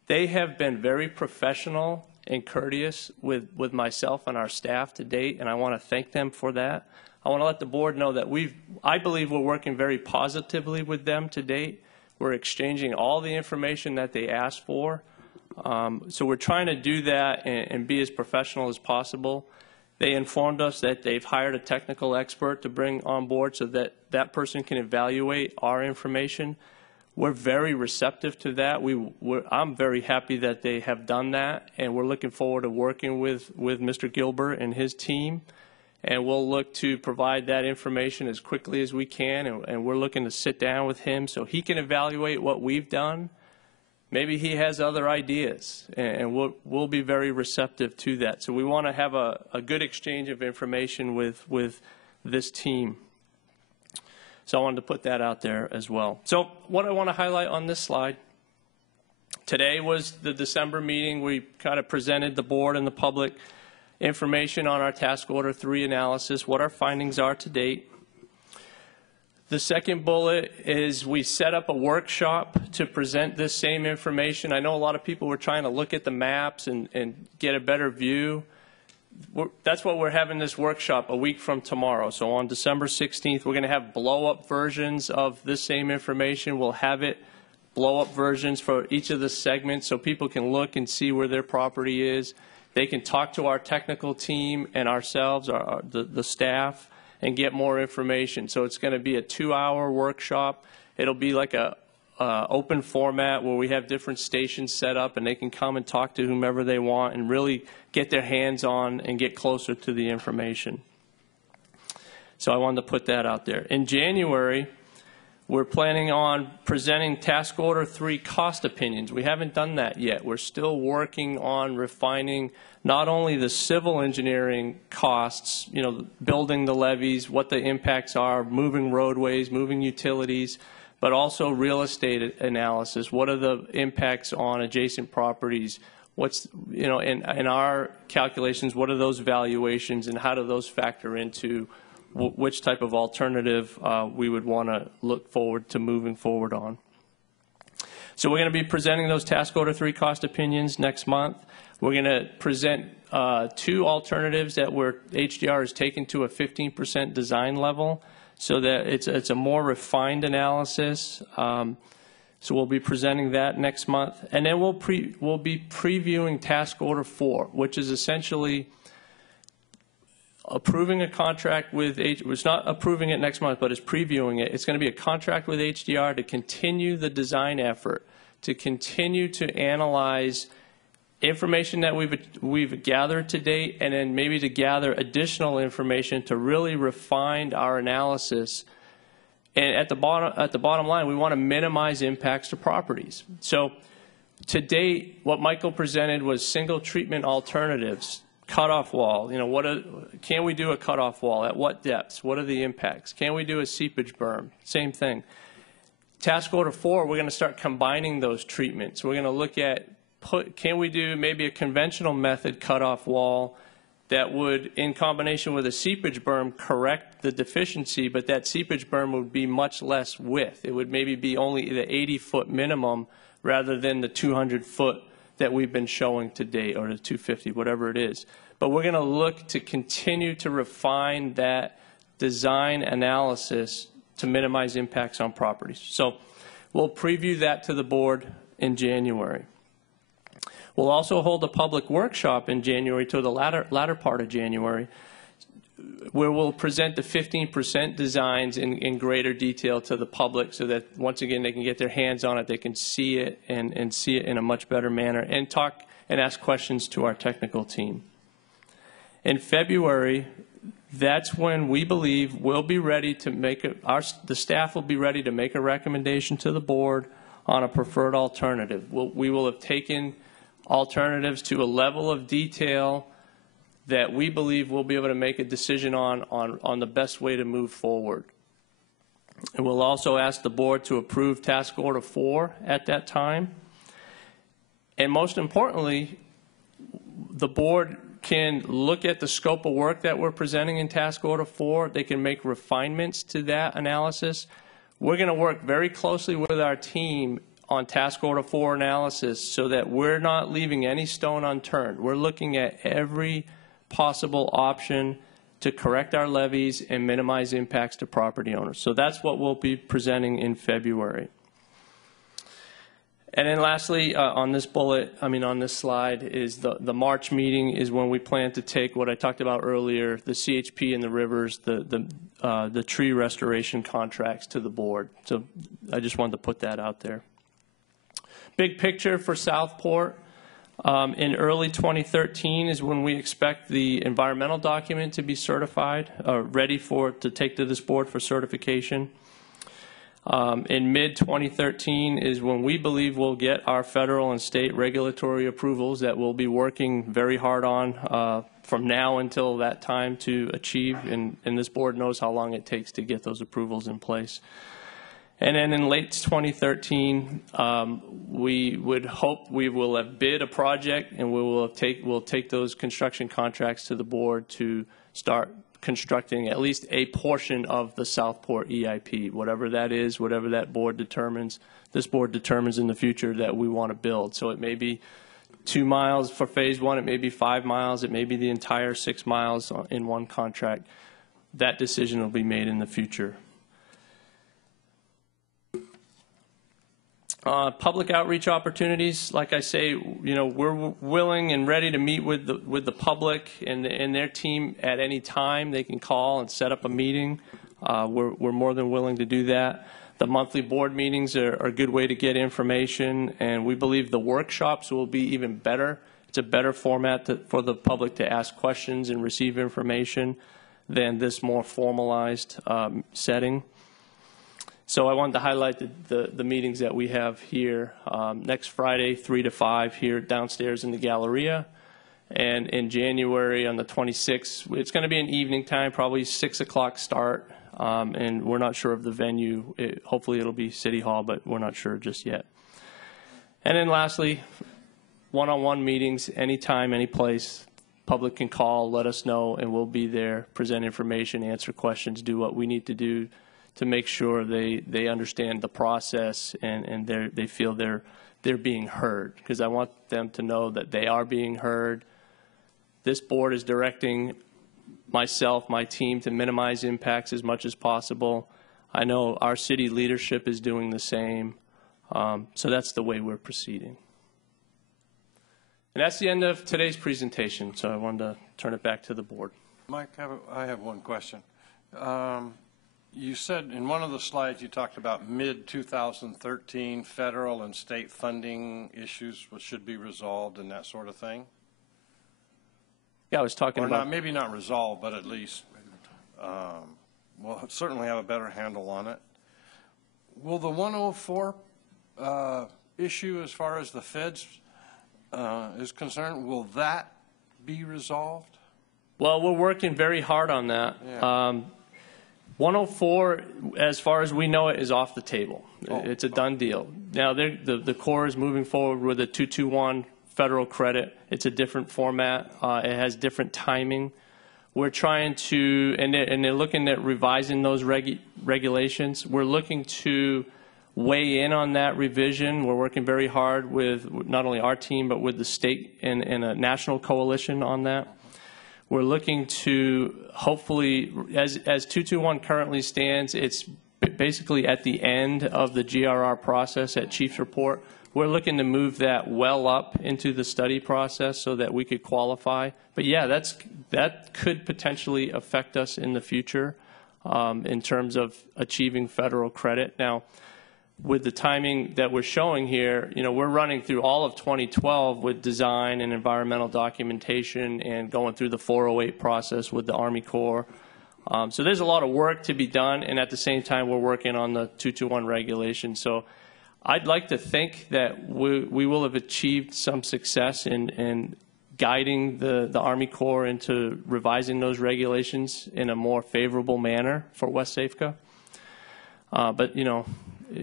They have been very professional and courteous with myself and our staff to date, and I want to thank them for that. I want to let the board know that I believe we're working very positively with them to date. We're exchanging all the information that they asked for. So we're trying to do that and be as professional as possible. They informed us that they've hired a technical expert to bring on board so that that person can evaluate our information. we're very receptive to that. I'm very happy that they have done that, and we're looking forward to working with Mr. Gilbert and his team. And we'll look to provide that information as quickly as we can, and we're looking to sit down with him so he can evaluate what we've done. Maybe he has other ideas, and we'll be very receptive to that. So we want to have a good exchange of information with this team. So I wanted to put that out there as well. So what I want to highlight on this slide, today was the December meeting. We kind of presented the board and the public information on our task order 3 analysis, what our findings are to date. The second bullet is we set up a workshop to present this same information. I know a lot of people were trying to look at the maps and get a better view. That's what we're having this workshop a week from tomorrow. So on December 16th, we're going to have blow-up versions of this same information. We'll have it blow-up versions for each of the segments so people can look and see where their property is. They can talk to our technical team and ourselves, the staff, and get more information. So it's going to be a 2-hour workshop. It'll be like a open format where we have different stations set up, and they can come and talk to whomever they want and really get their hands on and get closer to the information. So I wanted to put that out there. In January, we're planning on presenting task order 3 cost opinions. We haven't done that yet. We're still working on refining not only the civil engineering costs, you know, building the levees, what the impacts are, moving roadways, moving utilities, but also real estate analysis. What are the impacts on adjacent properties? What's, you know, in our calculations, what are those valuations and how do those factor into which type of alternative we would want to look forward to moving forward on. So we're going to be presenting those task order 3 cost opinions next month. We're going to present 2 alternatives that HDR has taken to a 15% design level so that it's a more refined analysis. So we'll be presenting that next month. And then we'll be previewing task order 4, which is essentially approving a contract with it's not approving it next month, but it's previewing it. It's going to be a contract with HDR to continue the design effort, to continue to analyze information that we've gathered to date, and then maybe to gather additional information to really refine our analysis. And at the bottom line, we want to minimize impacts to properties. So to date, what Michael presented was single treatment alternatives. Cutoff wall, you know, can we do a cutoff wall? At what depths? What are the impacts? Can we do a seepage berm? Same thing. Task order 4, we're going to start combining those treatments. We're going to look at, can we do maybe a conventional method cutoff wall that would, in combination with a seepage berm, correct the deficiency, but that seepage berm would be much less width. It would maybe be only the 80-foot minimum rather than the 200-foot that we've been showing to date, or the 250, whatever it is. But we're going to look to continue to refine that design analysis to minimize impacts on properties. So we'll preview that to the board in January. We'll also hold a public workshop in January, to the latter part of January, where we'll present the 15% designs in greater detail to the public so that, once again, they can get their hands on it, they can see it and see it in a much better manner, and talk and ask questions to our technical team. In February, that's when we believe we'll be ready to make the staff will be ready to make a recommendation to the board on a preferred alternative. We will have taken alternatives to a level of detail that we believe we'll be able to make a decision on the best way to move forward. And we'll also ask the board to approve task order 4 at that time. And most importantly, the board can look at the scope of work that we're presenting in task order 4. They can make refinements to that analysis. We're going to work very closely with our team on task order 4 analysis so that we're not leaving any stone unturned. We're looking at every possible option to correct our levies and minimize impacts to property owners. So that's what we'll be presenting in February. And then lastly, on this on this slide, is the March meeting is when we plan to take what I talked about earlier, the CHP and the rivers, the tree restoration contracts to the board. So I just wanted to put that out there. Big picture for Southport. In early 2013 is when we expect the environmental document to be certified, ready to take to this board for certification. In mid-2013 is when we believe we'll get our federal and state regulatory approvals that we'll be working very hard on from now until that time to achieve, and this board knows how long it takes to get those approvals in place. And then in late 2013, we would hope we will have bid a project, and we'll take those construction contracts to the board to start constructing at least a portion of the Southport EIP, whatever that is, whatever that board determines. This board determines in the future that we want to build. So it may be 2 miles for phase 1, it may be 5 miles, it may be the entire 6 miles in one contract. That decision will be made in the future. Public outreach opportunities, like I say, we're willing and ready to meet with the public and their team at any time. They can call and set up a meeting. We're more than willing to do that. The monthly board meetings are a good way to get information, and we believe the workshops will be even better. It's a better format for the public to ask questions and receive information than this more formalized setting. So I wanted to highlight the meetings that we have here. Next Friday, 3 to 5 here downstairs in the Galleria. And in January on the 26th, it's going to be an evening time, probably 6 o'clock start. And we're not sure of the venue. Hopefully it'll be City Hall, but we're not sure just yet. And then lastly, one-on-one meetings, anytime, any place. Public can call, let us know, and we'll be there, present information, answer questions, do what we need to do to make sure they understand the process and they feel they're being heard, because I want them to know that they are being heard. This board is directing myself, my team, to minimize impacts as much as possible. I know our city leadership is doing the same, so that's the way we're proceeding. And that's the end of today's presentation, so I wanted to turn it back to the board. Mike, I have one question. You said in one of the slides you talked about mid-2013 federal and state funding issues which should be resolved and that sort of thing? Yeah, I was talking or about... Not, maybe not resolved, but at least we'll certainly have a better handle on it. Will the 104 issue as far as the feds is concerned, will that be resolved? Well, we're working very hard on that. Yeah. 104, as far as we know it, is off the table. It's a done deal. Now, the Corps is moving forward with a 221 federal credit. It's a different format. It has different timing. We're trying to, and they're looking at revising those regulations. We're looking to weigh in on that revision. We're working very hard with not only our team, but with the state and a national coalition on that. We're looking to hopefully, as 221 currently stands, it's basically at the end of the GRR process at Chief's report. We're looking to move that well up into the study process so that we could qualify. But yeah, that could potentially affect us in the future in terms of achieving federal credit. Now, with the timing that we're showing here, we're running through all of 2012 with design and environmental documentation and going through the 408 process with the Army Corps. So there's a lot of work to be done, and at the same time, we're working on the 221 regulation. So I'd like to think that we will have achieved some success in guiding the Army Corps into revising those regulations in a more favorable manner for WSAFCA. But,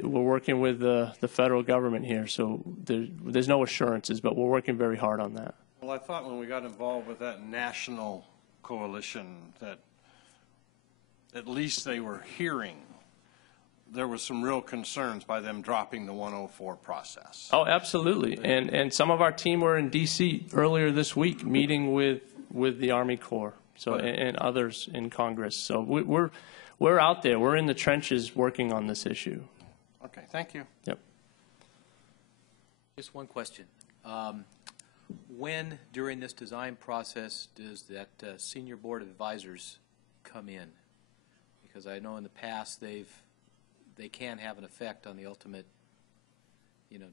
we're working with the federal government here, so there's no assurances, but we're working very hard on that. Well, I thought when we got involved with that national coalition that at least they were hearing there was some real concerns by them dropping the 104 process. Oh, absolutely. And some of our team were in D.C. earlier this week meeting with the Army Corps and others in Congress. So we're out there. We're in the trenches working on this issue. Okay, thank you. Yep. Just one question. When, during this design process, does that senior board of advisors come in? Because I know in the past they can have an effect on the ultimate,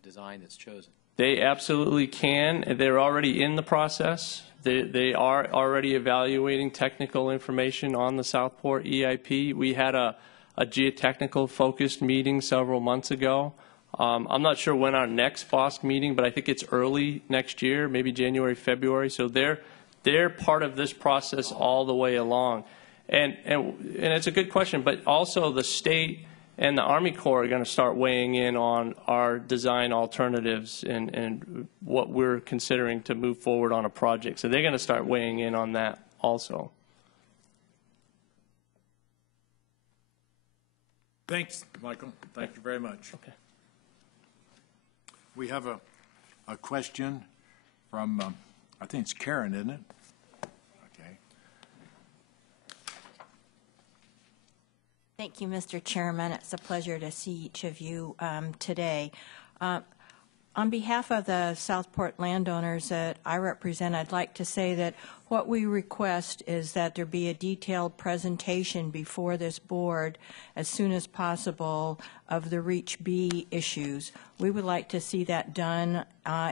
design that's chosen. They absolutely can. They're already in the process. They are already evaluating technical information on the Southport EIP. We had a geotechnical focused meeting several months ago. I'm not sure when our next BOSC meeting, but I think it's early next year, maybe January, February. So they're part of this process all the way along. And it's a good question, but also the state and the Army Corps are going to start weighing in on our design alternatives and what we're considering to move forward on a project. So they're going to start weighing in on that also. Thanks, Michael. Thank you very much. Okay. We have a question from, I think it's Karen, isn't it? Okay. Thank you, Mr. Chairman. It's a pleasure to see each of you today. On behalf of the Southport landowners that I represent, I'd like to say that what we request is that there be a detailed presentation before this board as soon as possible of the Reach B issues. We would like to see that done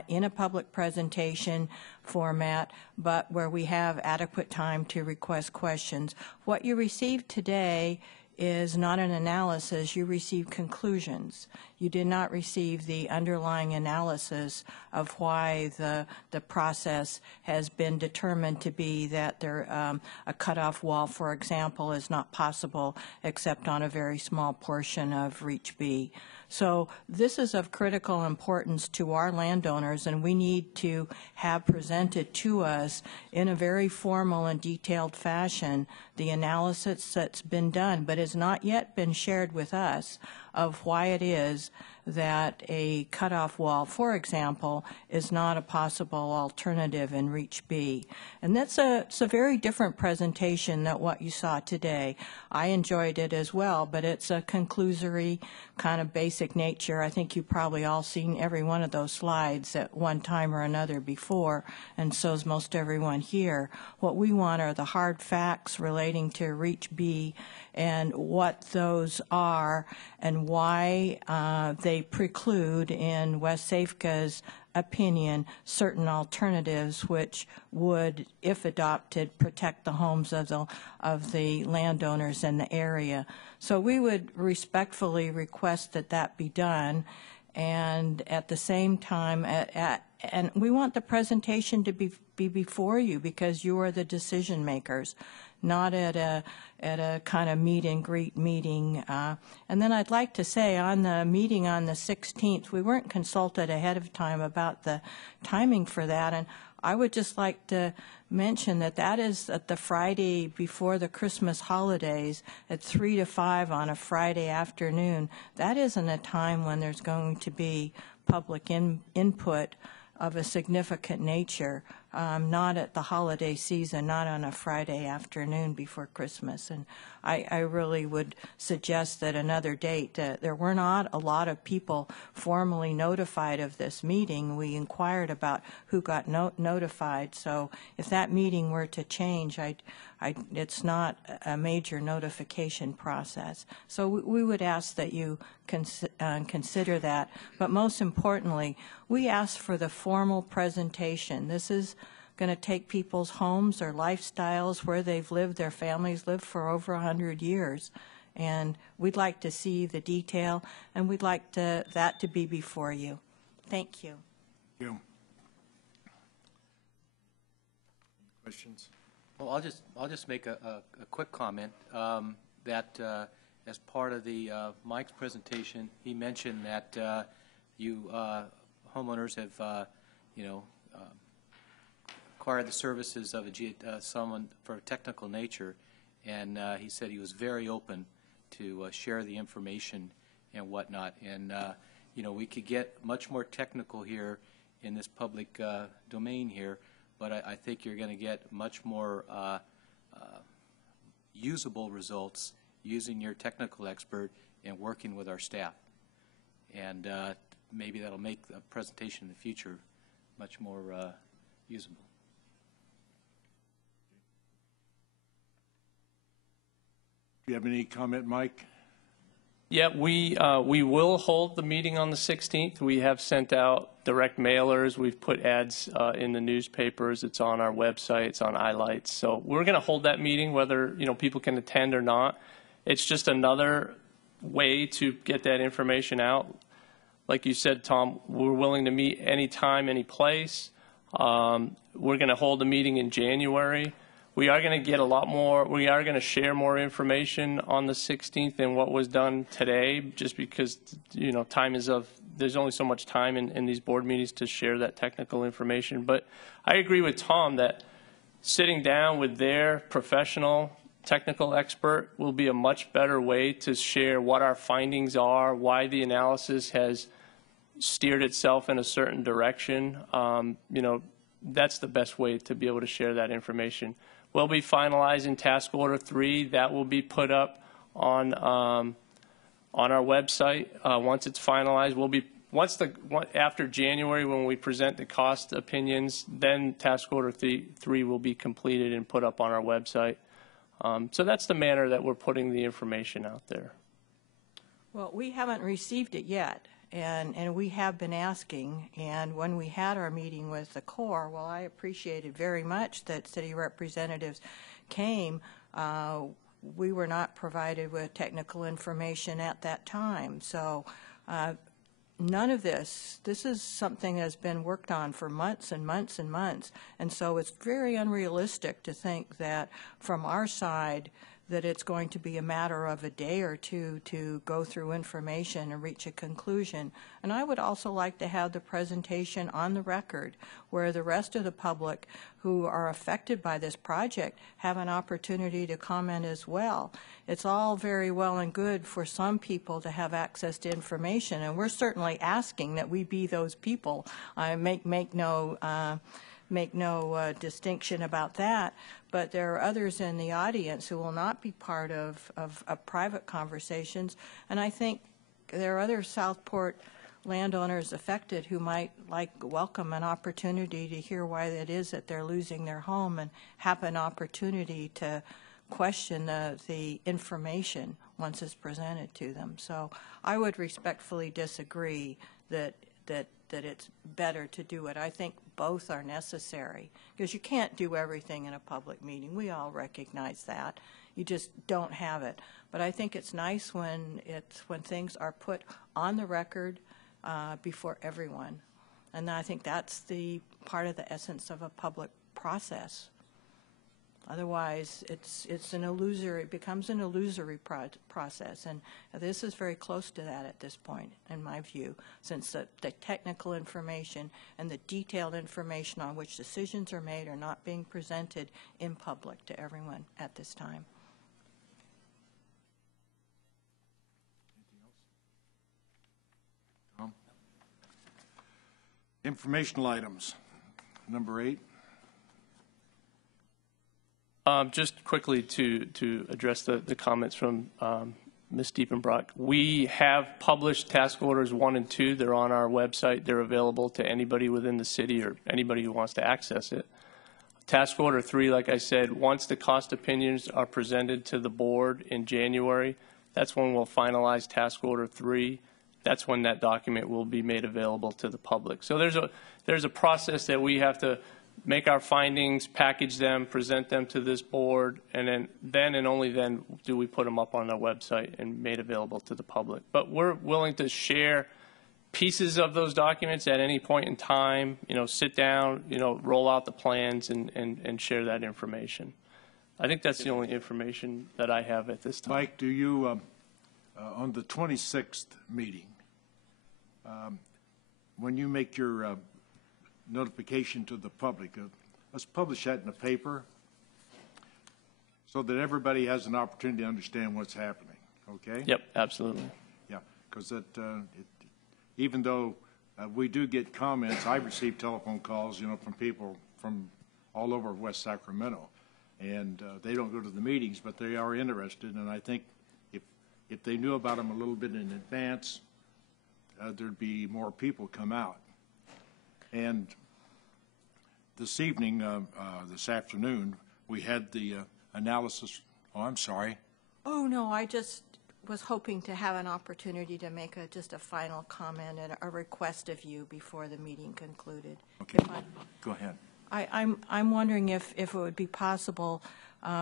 in a public presentation format, but where we have adequate time to request questions. What you received today is not an analysis, you received conclusions. You did not receive the underlying analysis of why the process has been determined to be that a cutoff wall, for example, is not possible except on a very small portion of Reach B. So this is of critical importance to our landowners, and we need to have presented to us in a very formal and detailed fashion the analysis that's been done, but has not yet been shared with us of why it is that a cutoff wall, for example, is not a possible alternative in Reach B. And it's a very different presentation than what you saw today. I enjoyed it as well, but it's a conclusory kind of basic nature. I think you've probably all seen every one of those slides at one time or another before, and so's most everyone here. What we want are the hard facts relating to Reach B and what those are and why they preclude, in WSAFCA's opinion, certain alternatives which would, if adopted, protect the homes of the landowners in the area. So we would respectfully request that that be done, and at the same time, and we want the presentation to be before you because you are the decision makers, not at a kind of meet and greet meeting. And then I'd like to say on the meeting on the 16th, we weren't consulted ahead of time about the timing for that, and I would just like to mention that that is at the Friday before the Christmas holidays at 3 to 5 on a Friday afternoon. That isn't a time when there's going to be public input of a significant nature, not at the holiday season, not on a Friday afternoon before Christmas. And I really would suggest that another date. There were not a lot of people formally notified of this meeting. We inquired about who got notified. So if that meeting were to change, it's not a major notification process. So we would ask that you consider that. But most importantly, we ask for the formal presentation. This is going to take people's homes, their lifestyles, where they've lived, their families lived for over 100 years. And we'd like to see the detail, and we'd like that to be before you. Thank you. Thank you. Questions? Well, I'll just make a quick comment that as part of the Mike's presentation, he mentioned that you homeowners have acquired the services of someone for a technical nature, and he said he was very open to share the information and whatnot. And we could get much more technical here in this public domain here, but I think you're going to get much more usable results using your technical expert and working with our staff. And maybe that'll make the presentation in the future much more usable. Do you have any comment, Mike? Yeah, we will hold the meeting on the 16th. We have sent out direct mailers. We've put ads in the newspapers. It's on our website. It's on iLights. So we're going to hold that meeting, whether people can attend or not. It's just another way to get that information out. Like you said, Tom, we're willing to meet anytime, any place. We're going to hold a meeting in January. We are going to get a lot more, we are going to share more information on the 16th than what was done today, just because, time is there's only so much time in these board meetings to share that technical information. But I agree with Tom that sitting down with their professional technical expert will be a much better way to share what our findings are, why the analysis has steered itself in a certain direction. That's the best way to be able to share that information. We'll be finalizing task order 3. That will be put up on our website once it's finalized. After January, when we present the cost opinions, then task order 3 will be completed and put up on our website. So that's the manner that we're putting the information out there. Well, we haven't received it yet, and we have been asking. And when we had our meeting with the Corps, well, I appreciated very much that city representatives came. We were not provided with technical information at that time. So none of this is something that's been worked on for months and months and months. And so it's very unrealistic to think that from our side that it's going to be a matter of a day or two to go through information and reach a conclusion. And I would also like to have the presentation on the record where the rest of the public who are affected by this project have an opportunity to comment as well. It's all very well and good for some people to have access to information, and we're certainly asking that we be those people. I make no distinction about that, but there are others in the audience who will not be part of private conversations, and I think there are other Southport landowners affected who might welcome an opportunity to hear why it is that they're losing their home and have an opportunity to question the information once it's presented to them. So I would respectfully disagree that it's better to do it. I think both are necessary because you can't do everything in a public meeting. We all recognize that. You just don't have it. But I think it's nice when things are put on the record before everyone. And I think that's the part of the essence of a public process. Otherwise, it becomes an illusory process, and this is very close to that at this point, in my view, since the technical information and the detailed information on which decisions are made are not being presented in public to everyone at this time. Anything else? Tom? Informational items, number 8. Just quickly to address the comments from Ms. Diepenbrock. We have published task orders 1 and 2. They're on our website. They're available to anybody within the city or anybody who wants to access it. Task order 3, like I said, once the cost opinions are presented to the board in January, that's when we'll finalize task order 3. That's when that document will be made available to the public. So there's a process that we have to make our findings, package them, present them to this board, and then and only then do we put them up on our website and made available to the public. But we're willing to share pieces of those documents at any point in time, sit down, roll out the plans and share that information. I think that's the only information that I have at this time. Mike, do you, on the 26th meeting, when you make your notification to the public, let's publish that in the paper so that everybody has an opportunity to understand what's happening, okay? Yep, absolutely. Yeah, because even though we do get comments, I receive telephone calls, from people from all over West Sacramento, and they don't go to the meetings, but they are interested, and I think if they knew about them a little bit in advance, there'd be more people come out. And this evening, this afternoon, we had the analysis. Oh, I'm sorry. Oh, no, I just was hoping to have an opportunity to make just a final comment and a request of you before the meeting concluded. Okay, go ahead. I'm wondering if it would be possible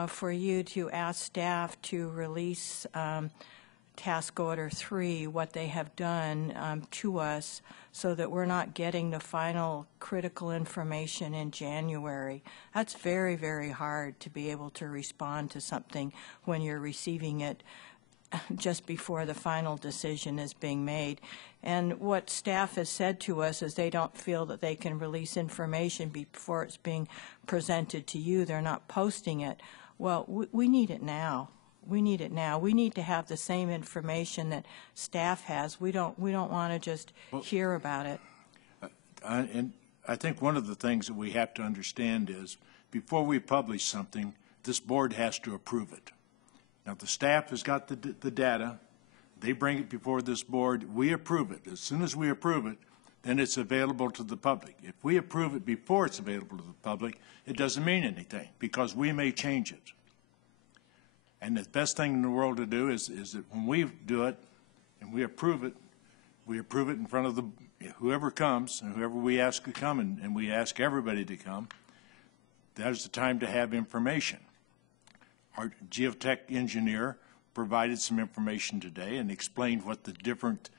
for you to ask staff to release Task Order 3, what they have done to us, so that we're not getting the final critical information in January. That's very, very hard to be able to respond to something when you're receiving it just before the final decision is being made. And what staff has said to us is they don't feel that they can release information before it's being presented to you. They're not posting it. Well, we need it now. We need it now. We need to have the same information that staff has. We don't want to just hear about it. And I think one of the things that we have to understand is before we publish something, this board has to approve it. Now, the staff has got the data. They bring it before this board. We approve it. As soon as we approve it, then it's available to the public. If we approve it before it's available to the public, it doesn't mean anything because we may change it. And the best thing in the world to do is that when we do it and we approve it in front of whoever comes and whoever we ask to come, and we ask everybody to come. That is the time to have information. Our geotech engineer provided some information today and explained what the different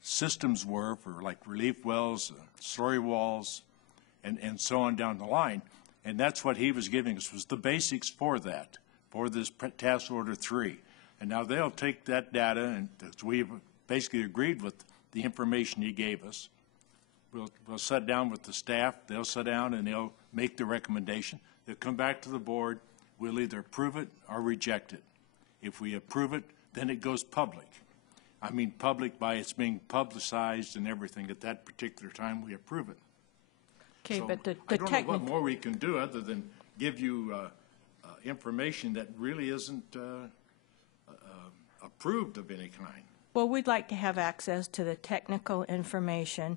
systems were for like relief wells, slurry walls, and so on down the line. And that's what he was giving us, was the basics for that, for this Task Order 3. And now they'll take that data, and we've basically agreed with the information he gave us. We'll sit down with the staff. They'll sit down and they'll make the recommendation. They'll come back to the board. We'll either approve it or reject it. If we approve it, then it goes public. I mean public by it's being publicized and everything. At that particular time, we approve it. Okay, So but the I don't know what more we can do other than give you information that really isn't approved of any kind. Well, we'd like to have access to the technical information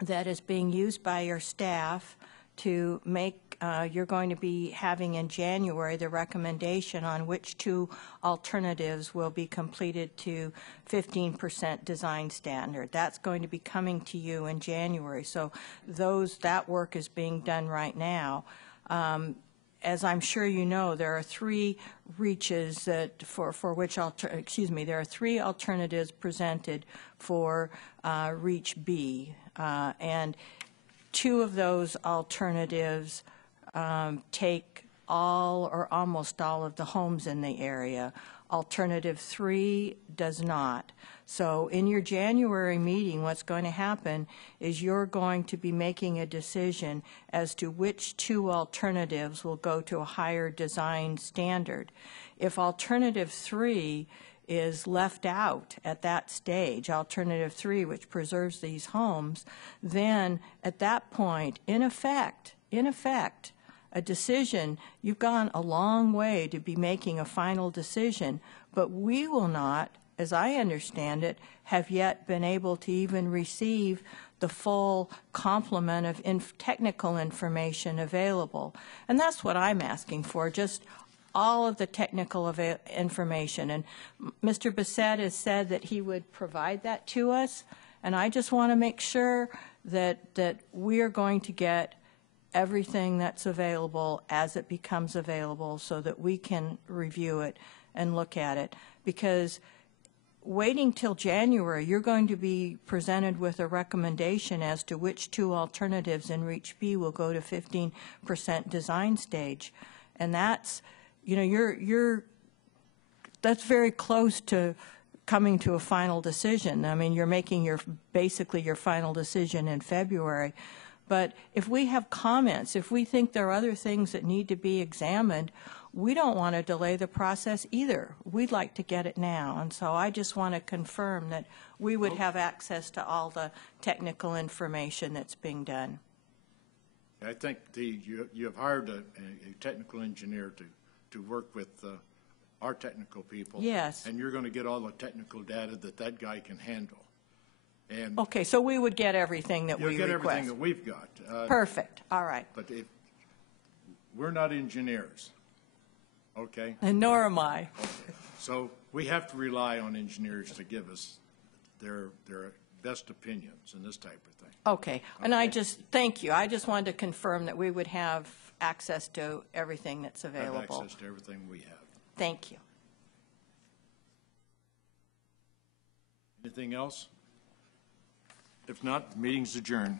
that is being used by your staff to make, you're going to be having in January the recommendation on which two alternatives will be completed to 15% design standard. That's going to be coming to you in January. So that work is being done right now. As I'm sure you know, there are three reaches that there are three alternatives presented for Reach B, and two of those alternatives take all or almost all of the homes in the area. Alternative 3 does not. So in your January meeting, what's going to happen is you're going to be making a decision as to which two alternatives will go to a higher design standard. If Alternative 3 is left out at that stage, Alternative 3, which preserves these homes, then at that point, in effect, a decision, you've gone a long way to be making a final decision, but we will not, as I understand it, have yet been able to even receive the full complement of technical information available. And that's what I'm asking for, just all of the technical information. And Mr. Bissett has said that he would provide that to us, and I just want to make sure that we are going to get everything that's available as it becomes available so that we can review it and look at it. Because waiting till January, you're going to be presented with a recommendation as to which two alternatives in Reach B will go to 15% design stage. And that's, that's very close to coming to a final decision. I mean, you're making basically your final decision in February. But if we have comments, if we think there are other things that need to be examined, we don't want to delay the process either. We'd like to get it now. And so I just want to confirm that we would have access to all the technical information that's being done. I think you have hired a technical engineer to work with our technical people. Yes. And you're going to get all the technical data that that guy can handle. And Okay, so we would get everything that you'll we get request. everything that we've got. Perfect, all right. But if, we're not engineers, okay? And nor am I. So we have to rely on engineers to give us their best opinions and this type of thing. Okay, and I just, thank you. I just wanted to confirm that we would have access to everything that's Have available. access to everything we have. Thank you. Anything else? If not, meeting's adjourned.